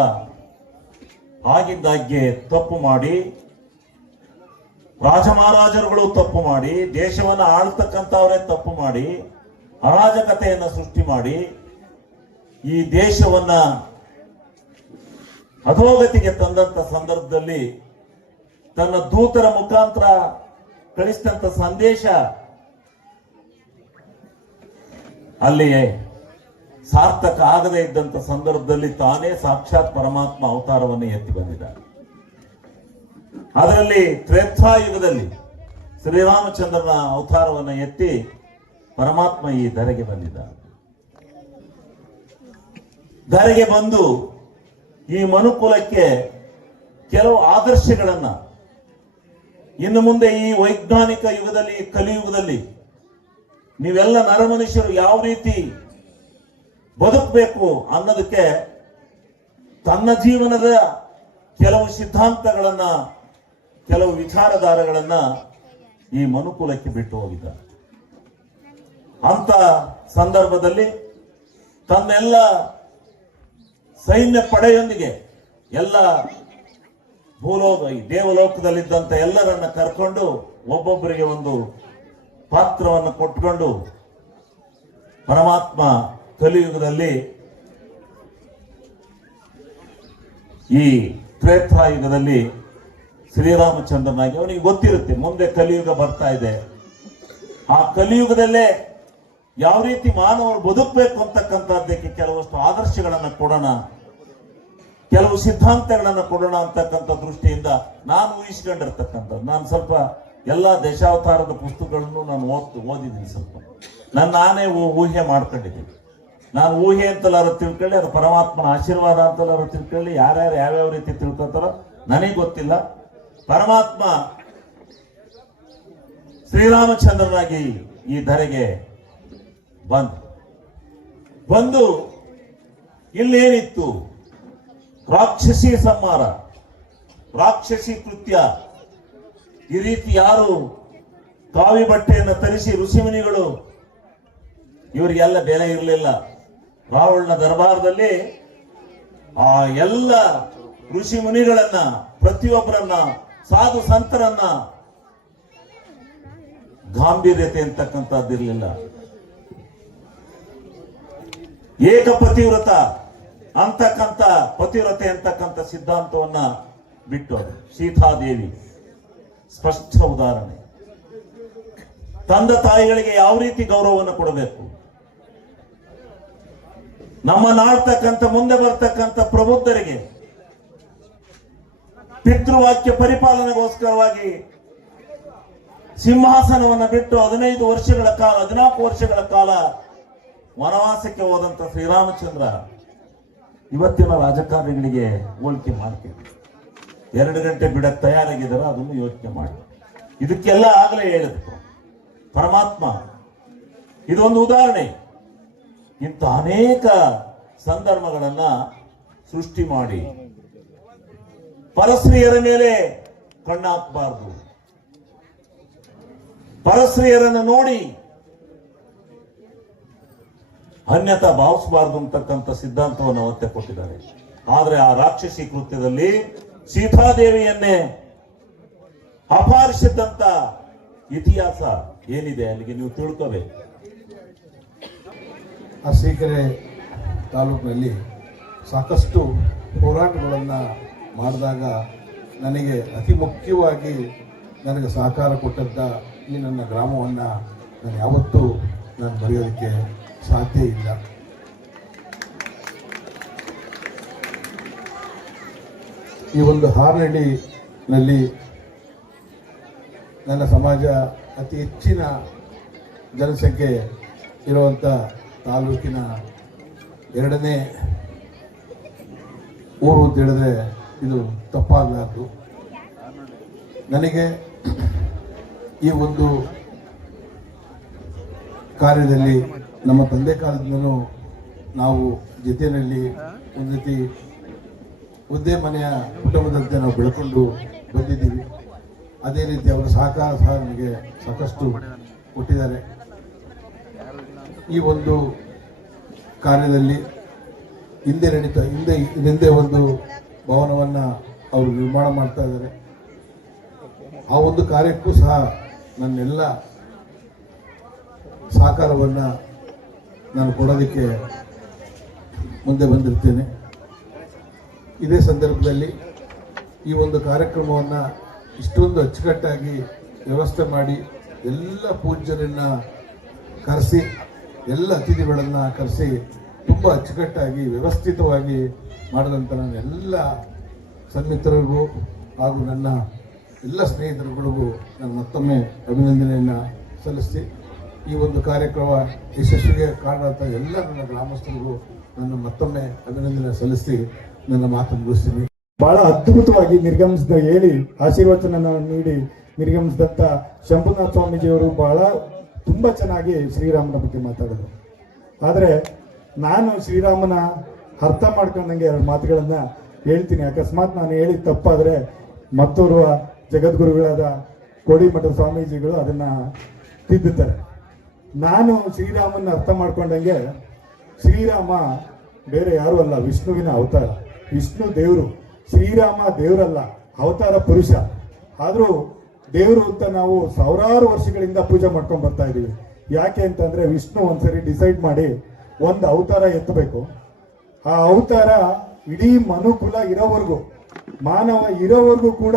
ಆಗಿದ್ದಾಗ್ಗೆ ತಪ್ಪು ಮಾಡಿ, ರಾಜಮಹಾರಾಜರುಗಳು ತಪ್ಪು ಮಾಡಿ, ದೇಶವನ್ನು ಆಳ್ತಕ್ಕಂಥವರೇ ತಪ್ಪು ಮಾಡಿ, ಅರಾಜಕತೆಯನ್ನು ಸೃಷ್ಟಿ ಮಾಡಿ ಈ ದೇಶವನ್ನ ಅಧೋಗತಿಗೆ ತಂದಂತ ಸಂದರ್ಭದಲ್ಲಿ ತನ್ನ ದೂತರ ಮುಖಾಂತರ ಕಳಿಸಿದಂತ ಸಂದೇಶ ಅಲ್ಲಿ ಸಾರ್ಥಕ ಆಗದೇ ಇದ್ದಂತ ಸಂದರ್ಭದಲ್ಲಿ ತಾನೇ ಸಾಕ್ಷಾತ್ ಪರಮಾತ್ಮ ಅವತಾರವನ್ನು ಎತ್ತಿ ಬಂದಿದ್ದಾರೆ. ಅದರಲ್ಲಿ ತ್ರೇತಾಯುಗದಲ್ಲಿ ಶ್ರೀರಾಮಚಂದ್ರನ ಅವತಾರವನ್ನು ಎತ್ತಿ ಪರಮಾತ್ಮ ಈ ಧರೆಗೆ ಬಂದಿದ್ದಾನೆ. ಧರೆಗೆ ಬಂದು ಈ ಮನುಕುಲಕ್ಕೆ ಕೆಲವು ಆದರ್ಶಗಳನ್ನ ಇನ್ನು ಮುಂದೆ ಈ ವೈಜ್ಞಾನಿಕ ಯುಗದಲ್ಲಿ, ಕಲಿಯುಗದಲ್ಲಿ ನೀವೆಲ್ಲ ನರಮನುಷ್ಯರು ಯಾವ ರೀತಿ ಬದುಕಬೇಕು ಅನ್ನೋದಕ್ಕೆ ತನ್ನ ಜೀವನದ ಕೆಲವು ಸಿದ್ಧಾಂತಗಳನ್ನ, ಕೆಲವು ವಿಚಾರಧಾರೆಗಳನ್ನ ಈ ಮನುಕುಲಕ್ಕೆ ಬಿಟ್ಟು ಹೋಗಿದ್ದಾರೆ. ಅಂತ ಸಂದರ್ಭದಲ್ಲಿ ತನ್ನೆಲ್ಲ ಸೈನ್ಯ ಪಡೆಯೊಂದಿಗೆ ಎಲ್ಲ ದೇವಲೋಕದಲ್ಲಿದ್ದಂತ ಎಲ್ಲರನ್ನ ಕರ್ಕೊಂಡು ಒಬ್ಬೊಬ್ಬರಿಗೆ ಒಂದು ಪಾತ್ರವನ್ನು ಕೊಟ್ಕೊಂಡು ಪರಮಾತ್ಮ ಕಲಿಯುಗದಲ್ಲಿ ಈ ತ್ರೇತಾಯುಗದಲ್ಲಿ ಶ್ರೀರಾಮಚಂದ್ರನಾಗಿ ಅವನಿಗೆ ಗೊತ್ತಿರುತ್ತೆ ಮುಂದೆ ಕಲಿಯುಗ ಬರ್ತಾ ಇದೆ. ಆ ಕಲಿಯುಗದಲ್ಲೇ ಯಾವ ರೀತಿ ಮಾನವರು ಬದುಕಬೇಕು ಅಂತಕ್ಕಂಥದ್ದಕ್ಕೆ ಕೆಲವಷ್ಟು ಆದರ್ಶಗಳನ್ನು ಕೊಡೋಣ, ಕೆಲವು ಸಿದ್ಧಾಂತಗಳನ್ನು ಕೊಡೋಣ ಅಂತಕ್ಕಂಥ ದೃಷ್ಟಿಯಿಂದ ನಾನು ಊಹಿಸ್ಕೊಂಡಿರ್ತಕ್ಕಂಥದ್ದು. ನಾನು ಸ್ವಲ್ಪ ಎಲ್ಲ ದಶಾವತಾರದ ಪುಸ್ತಕಗಳನ್ನು ನಾನು ಓದಿದ್ದೀನಿ. ಸ್ವಲ್ಪ ನಾನೇ ಊಹೆ ಮಾಡ್ಕೊಂಡಿದ್ದೀನಿ. ನಾನು ಊಹೆ ಅಂತಲಾರು ತಿಳ್ಕೊಳ್ಳಿ, ಅದು ಪರಮಾತ್ಮನ ಆಶೀರ್ವಾದ ಅಂತಲಾರು ತಿಳ್ಕೊಳ್ಳಿ, ಯಾರ್ಯಾರು ಯಾವ್ಯಾವ ರೀತಿ ತಿಳ್ಕೊತಾರೋ ನನಗೆ ಗೊತ್ತಿಲ್ಲ. ಪರಮಾತ್ಮ ಶ್ರೀರಾಮಚಂದ್ರನಾಗಿ ಈ ಧರೆಗೆ ಬಂದು ಇಲ್ಲೇನಿತ್ತು? ರಾಕ್ಷಸಿ ಸಂಹಾರ, ರಾಕ್ಷಸಿ ಕೃತ್ಯ. ಈ ರೀತಿ ಯಾರು ಕಾವಿ ಬಟ್ಟೆಯನ್ನು ತರಿಸಿ ಋಷಿಮುನಿಗಳು, ಇವರಿಗೆಲ್ಲ ಬೆಲೆ ಇರಲಿಲ್ಲ. ರಾವಣನ ದರ್ಬಾರದಲ್ಲಿ ಆ ಎಲ್ಲ ಋಷಿ ಮುನಿಗಳನ್ನ, ಪ್ರತಿಯೊಬ್ಬರನ್ನ, ಸಾಧು ಸಂತರನ್ನ ಗಾಂಭೀರ್ಯತೆ ಅಂತಕ್ಕಂಥದ್ದಿರಲಿಲ್ಲ. ಏಕಪತಿವ್ರತ ಅಂತಕ್ಕಂಥ ಪತಿವ್ರತೆ ಅಂತಕ್ಕಂಥ ಸಿದ್ಧಾಂತವನ್ನ ಬಿಟ್ಟು ಸೀತಾದೇವಿ ಸ್ಪಷ್ಟ ಉದಾಹರಣೆ. ತಂದೆ ತಾಯಿಗಳಿಗೆ ಯಾವ ರೀತಿ ಗೌರವವನ್ನು ಕೊಡಬೇಕು, ನಮ್ಮ ನಾಳ್ತಕ್ಕಂಥ ಮುಂದೆ ಬರ್ತಕ್ಕಂಥ ಪ್ರಬುದ್ಧರಿಗೆ ಪಿತೃವಾಕ್ಯ ಪರಿಪಾಲನೆಗೋಸ್ಕರವಾಗಿ ಸಿಂಹಾಸನವನ್ನು ಬಿಟ್ಟು 15 ವರ್ಷಗಳ ಕಾಲ, 14 ವರ್ಷಗಳ ಕಾಲ ವನವಾಸಕ್ಕೆ ಹೋದಂತ ಶ್ರೀರಾಮಚಂದ್ರ ಇವತ್ತಿನ ರಾಜಕಾರಣಿಗಳಿಗೆ ಹೋಲಿಕೆ ಮಾಡ್ತೀವಿ. 2 ಗಂಟೆ ಬಿಡಕ್ಕೆ ತಯಾರಾಗಿದ್ದಾರೆ, ಅದನ್ನು ಯೋಚನೆ ಮಾಡಿ. ಇದಕ್ಕೆಲ್ಲ ಆಗಲೇ ಹೇಳಿದ್ರು ಪರಮಾತ್ಮ. ಇದೊಂದು ಉದಾಹರಣೆ. ಇಂಥ ಅನೇಕ ಸಂದರ್ಭಗಳನ್ನ ಸೃಷ್ಟಿ ಮಾಡಿ ಪರಸ್ತ್ರೀಯರ ಮೇಲೆ ಕಣ್ಣಾಕಬಾರದು, ಪರಸ್ತ್ರೀಯರನ್ನು ನೋಡಿ ಅನ್ಯತಾ ಭಾವಿಸಬಾರದು ಅಂತಕ್ಕಂಥ ಸಿದ್ಧಾಂತವನ್ನು ಅವತ್ತೆ ಕೊಟ್ಟಿದ್ದಾರೆ. ಆದ್ರೆ ಆ ರಾಕ್ಷಸಿ ಕೃತ್ಯದಲ್ಲಿ ಸೀತಾದೇವಿಯನ್ನೇ ಅಪಹರಿಸಿದಂತ ಇತಿಹಾಸ ಏನಿದೆ ಅಲ್ಲಿಗೆ ನೀವು ತಿಳ್ಕೋಬೇಕು. ಅರಸೀಕೆರೆ ತಾಲೂಕಿನಲ್ಲಿ ಸಾಕಷ್ಟು ಹೋರಾಟಗಳನ್ನು ಮಾಡಿದಾಗ ನನಗೆ ಅತಿ ಮುಖ್ಯವಾಗಿ ನನಗೆ ಸಹಕಾರ ಕೊಟ್ಟಂಥ ಈ ನನ್ನ ಗ್ರಾಮವನ್ನು ನಾನು ಯಾವತ್ತೂ ಬರೆಯೋದಕ್ಕೆ ಸಾಧ್ಯ ಇಲ್ಲ. ಈ ಒಂದು ಹಾರ್ನಹಳ್ಳಿನಲ್ಲಿ ನನ್ನ ಸಮಾಜ ಅತಿ ಹೆಚ್ಚಿನ ಜನಸಂಖ್ಯೆ ಇರುವಂಥ ತಾಲೂಕಿನ ಎರಡನೇ ಊರು ಅಂತ ಹೇಳಿದ್ರೆ ಇದು ತಪ್ಪಾಗಲಾರ್ದು. ನನಗೆ ಈ ಒಂದು ಕಾರ್ಯದಲ್ಲಿ ನಮ್ಮ ತಂದೆ ಕಾಲದಿಂದಲೂ ನಾವು ಜೊತೆಯಲ್ಲಿ ಒಂದು ರೀತಿ ಉದ್ದೆ ಮನೆಯ ಕುಟುಂಬದಂತೆ ನಾವು ಬೆಳ್ಕೊಂಡು ಬಂದಿದ್ದೀವಿ. ಅದೇ ರೀತಿ ಅವರ ಸಹಕಾರ ಸಹ ನನಗೆ ಸಾಕಷ್ಟು ಕೊಟ್ಟಿದ್ದಾರೆ. ಈ ಒಂದು ಕಾರ್ಯದಲ್ಲಿ ಹಿಂದೆ ಒಂದು ಭವನವನ್ನು ಅವರು ನಿರ್ಮಾಣ ಮಾಡ್ತಾ ಇದ್ದಾರೆ. ಆ ಒಂದು ಕಾರ್ಯಕ್ಕೂ ಸಹ ನನ್ನೆಲ್ಲ ಸಹಕಾರವನ್ನು ನಾನು ಕೊಡೋದಕ್ಕೆ ಮುಂದೆ ಬಂದಿರ್ತೇನೆ. ಇದೇ ಸಂದರ್ಭದಲ್ಲಿ ಈ ಒಂದು ಕಾರ್ಯಕ್ರಮವನ್ನು ಇಷ್ಟೊಂದು ಅಚ್ಚುಕಟ್ಟಾಗಿ ವ್ಯವಸ್ಥೆ ಮಾಡಿ ಎಲ್ಲ ಪೂಜ್ಯರನ್ನು ಕರೆಸಿ ಎಲ್ಲ ಅತಿಥಿಗಳನ್ನು ಕರೆಸಿ ತುಂಬ ಅಚ್ಚುಕಟ್ಟಾಗಿ ವ್ಯವಸ್ಥಿತವಾಗಿ ಮಾಡಿದಂಥ ನನ್ನ ಎಲ್ಲ ಸನ್ಮಿತ್ರರಿಗೂ ಹಾಗೂ ನನ್ನ ಎಲ್ಲ ಸ್ನೇಹಿತರುಗಳಿಗೂ ನಾನು ಮತ್ತೊಮ್ಮೆ ಅಭಿನಂದನೆಯನ್ನು ಸಲ್ಲಿಸಿ ಈ ಒಂದು ಕಾರ್ಯಕ್ರಮ ಯಶಸ್ವಿಗೆ ಕಾರಣವಾದ ಎಲ್ಲ ನನ್ನ ಗ್ರಾಮಸ್ಥರಿಗೂ ನಾನು ಮತ್ತೊಮ್ಮೆ ಅಭಿನಂದನೆ ಸಲ್ಲಿಸಿ ನನ್ನ ಮಾತನ್ನು ಮುಗಿಸ್ತೀನಿ. ಬಹಳ ಅದ್ಭುತವಾಗಿ ನಿರ್ಗಮಿಸಿದ ಹೇಳಿ ಆಶೀರ್ವಚನ ನೀಡಿ ನಿರ್ಗಮಿಸಿದಂಥ ಶಂಭುನಾಥ ಸ್ವಾಮೀಜಿಯವರು ಬಹಳ ತುಂಬ ಚೆನ್ನಾಗಿ ಶ್ರೀರಾಮನ ಬಗ್ಗೆ ಮಾತಾಡಿದರು. ಆದರೆ ನಾನು ಶ್ರೀರಾಮನ ಅರ್ಥ ಮಾಡ್ಕೊಂಡಂಗೆ ಎರಡು ಮಾತುಗಳನ್ನು ಹೇಳ್ತೀನಿ. ಅಕಸ್ಮಾತ್ ನಾನು ಹೇಳಿದ ತಪ್ಪಾದರೆ ಮತ್ತೋರ್ವ ಜಗದ್ಗುರುಗಳಾದ ಕೋಡಿಮಠ ಸ್ವಾಮೀಜಿಗಳು ಅದನ್ನು ತಿದ್ದುತ್ತಾರೆ. ನಾನು ಶ್ರೀರಾಮನ ಅರ್ಥ ಮಾಡ್ಕೊಂಡಂಗೆ ಶ್ರೀರಾಮ ಬೇರೆ ಯಾರೂ ಅಲ್ಲ, ವಿಷ್ಣುವಿನ ಅವತಾರ. ವಿಷ್ಣು ದೇವರು, ಶ್ರೀರಾಮ ದೇವರಲ್ಲ, ಅವತಾರ ಪುರುಷ. ಆದರೂ ದೇವರು ಅಂತ ನಾವು ಸಾವಿರಾರು ವರ್ಷಗಳಿಂದ ಪೂಜೆ ಮಾಡ್ಕೊಂಡು ಬರ್ತಾ ಇದ್ದೀವಿ. ಯಾಕೆ ಅಂತಂದರೆ ವಿಷ್ಣು ಒಂದ್ಸರಿ ಡಿಸೈಡ್ ಮಾಡಿ ಒಂದು ಅವತಾರ ಎತ್ತಬೇಕು. ಆ ಅವತಾರ ಇಡೀ ಮನುಕುಲ ಇರೋವರೆಗೂ, ಮಾನವ ಇರೋವರೆಗೂ ಕೂಡ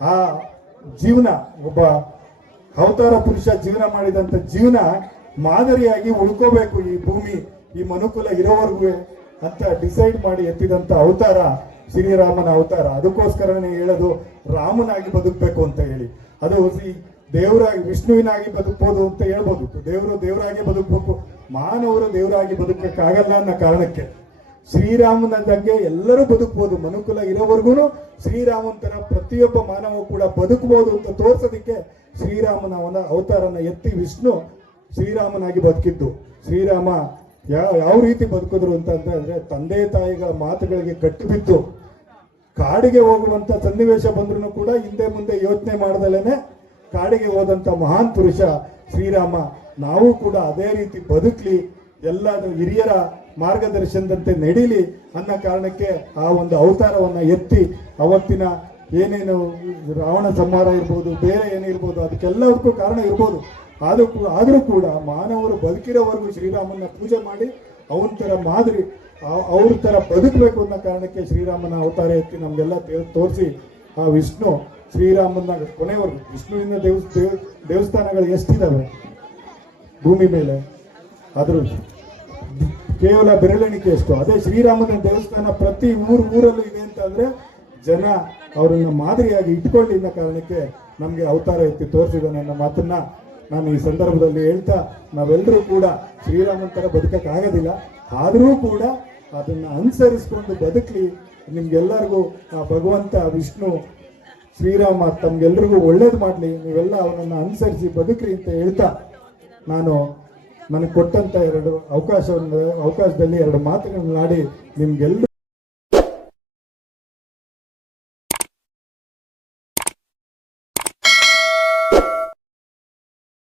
ಆ ಜೀವನ, ಒಬ್ಬ ಅವತಾರ ಪುರುಷ ಜೀವನ ಮಾಡಿದಂಥ ಜೀವನ ಮಾದರಿಯಾಗಿ ಉಳ್ಕೋಬೇಕು ಈ ಭೂಮಿ, ಈ ಮನುಕುಲ ಇರೋವರೆಗೂ ಅಂತ ಡಿಸೈಡ್ ಮಾಡಿ ಎತ್ತಿದಂಥ ಅವತಾರ ಶ್ರೀರಾಮನ ಅವತಾರ. ಅದಕ್ಕೋಸ್ಕರನೇ ಹೇಳೋದು ರಾಮನಾಗಿ ಬದುಕಬೇಕು ಅಂತ ಹೇಳಿ. ಅದು ದೇವರಾಗಿ ವಿಷ್ಣುವಿನಾಗಿ ಬದುಕ್ಬೋದು ಅಂತ ಹೇಳ್ಬೋದು. ದೇವರಾಗಿ ಬದುಕಬೇಕು, ಮಾನವರು ದೇವರಾಗಿ ಬದುಕಕ್ಕಾಗಲ್ಲ ಅನ್ನೋ ಕಾರಣಕ್ಕೆ ಶ್ರೀರಾಮನ ಬಗ್ಗೆ ಎಲ್ಲರೂ ಬದುಕ್ಬೋದು. ಮನುಕುಲ ಇರೋವರೆಗೂ ಶ್ರೀರಾಮನ ಥರ ಪ್ರತಿಯೊಬ್ಬ ಮಾನವ ಕೂಡ ಬದುಕಬಹುದು ಅಂತ ತೋರ್ಸೋದಕ್ಕೆ ಶ್ರೀರಾಮನ ಒಂದು ಅವತಾರನ ಎತ್ತಿ ವಿಷ್ಣು ಶ್ರೀರಾಮನಾಗಿ ಬದುಕಿದ್ದು. ಶ್ರೀರಾಮ ಯಾವ ರೀತಿ ಬದುಕಿದ್ರು ಅಂತಂದ್ರೆ ತಂದೆ ತಾಯಿಗಳ ಮಾತುಗಳಿಗೆ ಕಟ್ಟಿಬಿದ್ದು ಕಾಡಿಗೆ ಹೋಗುವಂತ ಸನ್ನಿವೇಶ ಬಂದ್ರೂ ಕೂಡ ಹಿಂದೆ ಮುಂದೆ ಯೋಚನೆ ಮಾಡ್ದಲೇನೆ ಕಾಡಿಗೆ ಹೋದಂತ ಮಹಾನ್ ಪುರುಷ ಶ್ರೀರಾಮ. ನಾವು ಕೂಡ ಅದೇ ರೀತಿ ಬದುಕಲಿ, ಎಲ್ಲ ಹಿರಿಯರ ಮಾರ್ಗದರ್ಶನದಂತೆ ನಡೀಲಿ ಅನ್ನೋ ಕಾರಣಕ್ಕೆ ಆ ಒಂದು ಅವತಾರವನ್ನ ಎತ್ತಿ ಅವತ್ತಿನ ಏನೇನು ರಾವಣ ಸಂಹಾರ ಇರ್ಬೋದು, ಬೇರೆ ಏನಿರ್ಬೋದು, ಅದಕ್ಕೆಲ್ಲದಕ್ಕೂ ಕಾರಣ ಇರ್ಬೋದು. ಆದರೂ ಕೂಡ ಮಾನವರು ಬದುಕಿರೋವರೆಗೂ ಶ್ರೀರಾಮನ ಪೂಜೆ ಮಾಡಿ ಅವನ ಥರ ಮಾದರಿ, ಅವ್ರ ಥರ ಬದುಕಬೇಕು ಅನ್ನೋ ಕಾರಣಕ್ಕೆ ಶ್ರೀರಾಮನ ಅವತಾರ ಎತ್ತಿ ನಮಗೆಲ್ಲ ತೋರಿಸಿ ಆ ವಿಷ್ಣು ಶ್ರೀರಾಮನ ಕೊನೆವರೆಗೂ, ವಿಷ್ಣುವಿನ ದೇವಸ್ಥಾನಗಳು ಎಷ್ಟಿದ್ದಾವೆ ಭೂಮಿ ಮೇಲೆ, ಆದರೂ ಕೇವಲ ಬೆರಳೆಣಿಕೆ ಎಷ್ಟು. ಅದೇ ಶ್ರೀರಾಮನ ದೇವಸ್ಥಾನ ಪ್ರತಿ ಊರಲ್ಲೂ ಇದೆ ಅಂತಂದ್ರೆ ಜನ ಅವರನ್ನ ಮಾದರಿಯಾಗಿ ಇಟ್ಕೊಳ್ಳಿ ಅನ್ನೋ ಕಾರಣಕ್ಕೆ ನಮಗೆ ಅವತಾರ ಎತ್ತಿ ತೋರಿಸಿದ್ದಾನೆ ಅನ್ನೋ ಮಾತನ್ನ ನಾನು ಈ ಸಂದರ್ಭದಲ್ಲಿ ಹೇಳ್ತಾ, ನಾವೆಲ್ಲರೂ ಕೂಡ ಶ್ರೀರಾಮನ ಥರ ಬದುಕಕ್ಕಾಗೋದಿಲ್ಲ, ಆದರೂ ಕೂಡ ಅದನ್ನು ಅನುಸರಿಸ್ಕೊಂಡು ಬದುಕಲಿ. ನಿಮ್ಗೆಲ್ಲರಿಗೂ ಆ ಭಗವಂತ ವಿಷ್ಣು ಶ್ರೀರಾಮ ತಮ್ಗೆಲ್ರಿಗೂ ಒಳ್ಳೇದು ಮಾಡಲಿ, ನೀವೆಲ್ಲ ಅವನನ್ನು ಅನುಸರಿಸಿ ಬದುಕ್ರಿ ಅಂತ ಹೇಳ್ತಾ ನಾನು ನನಗೆ ಕೊಟ್ಟಂಥ ಅವಕಾಶದಲ್ಲಿ ಎರಡು ಮಾತುಗಳನ್ನಾಡಿ ನಿಮ್ಗೆಲ್ಲರೂ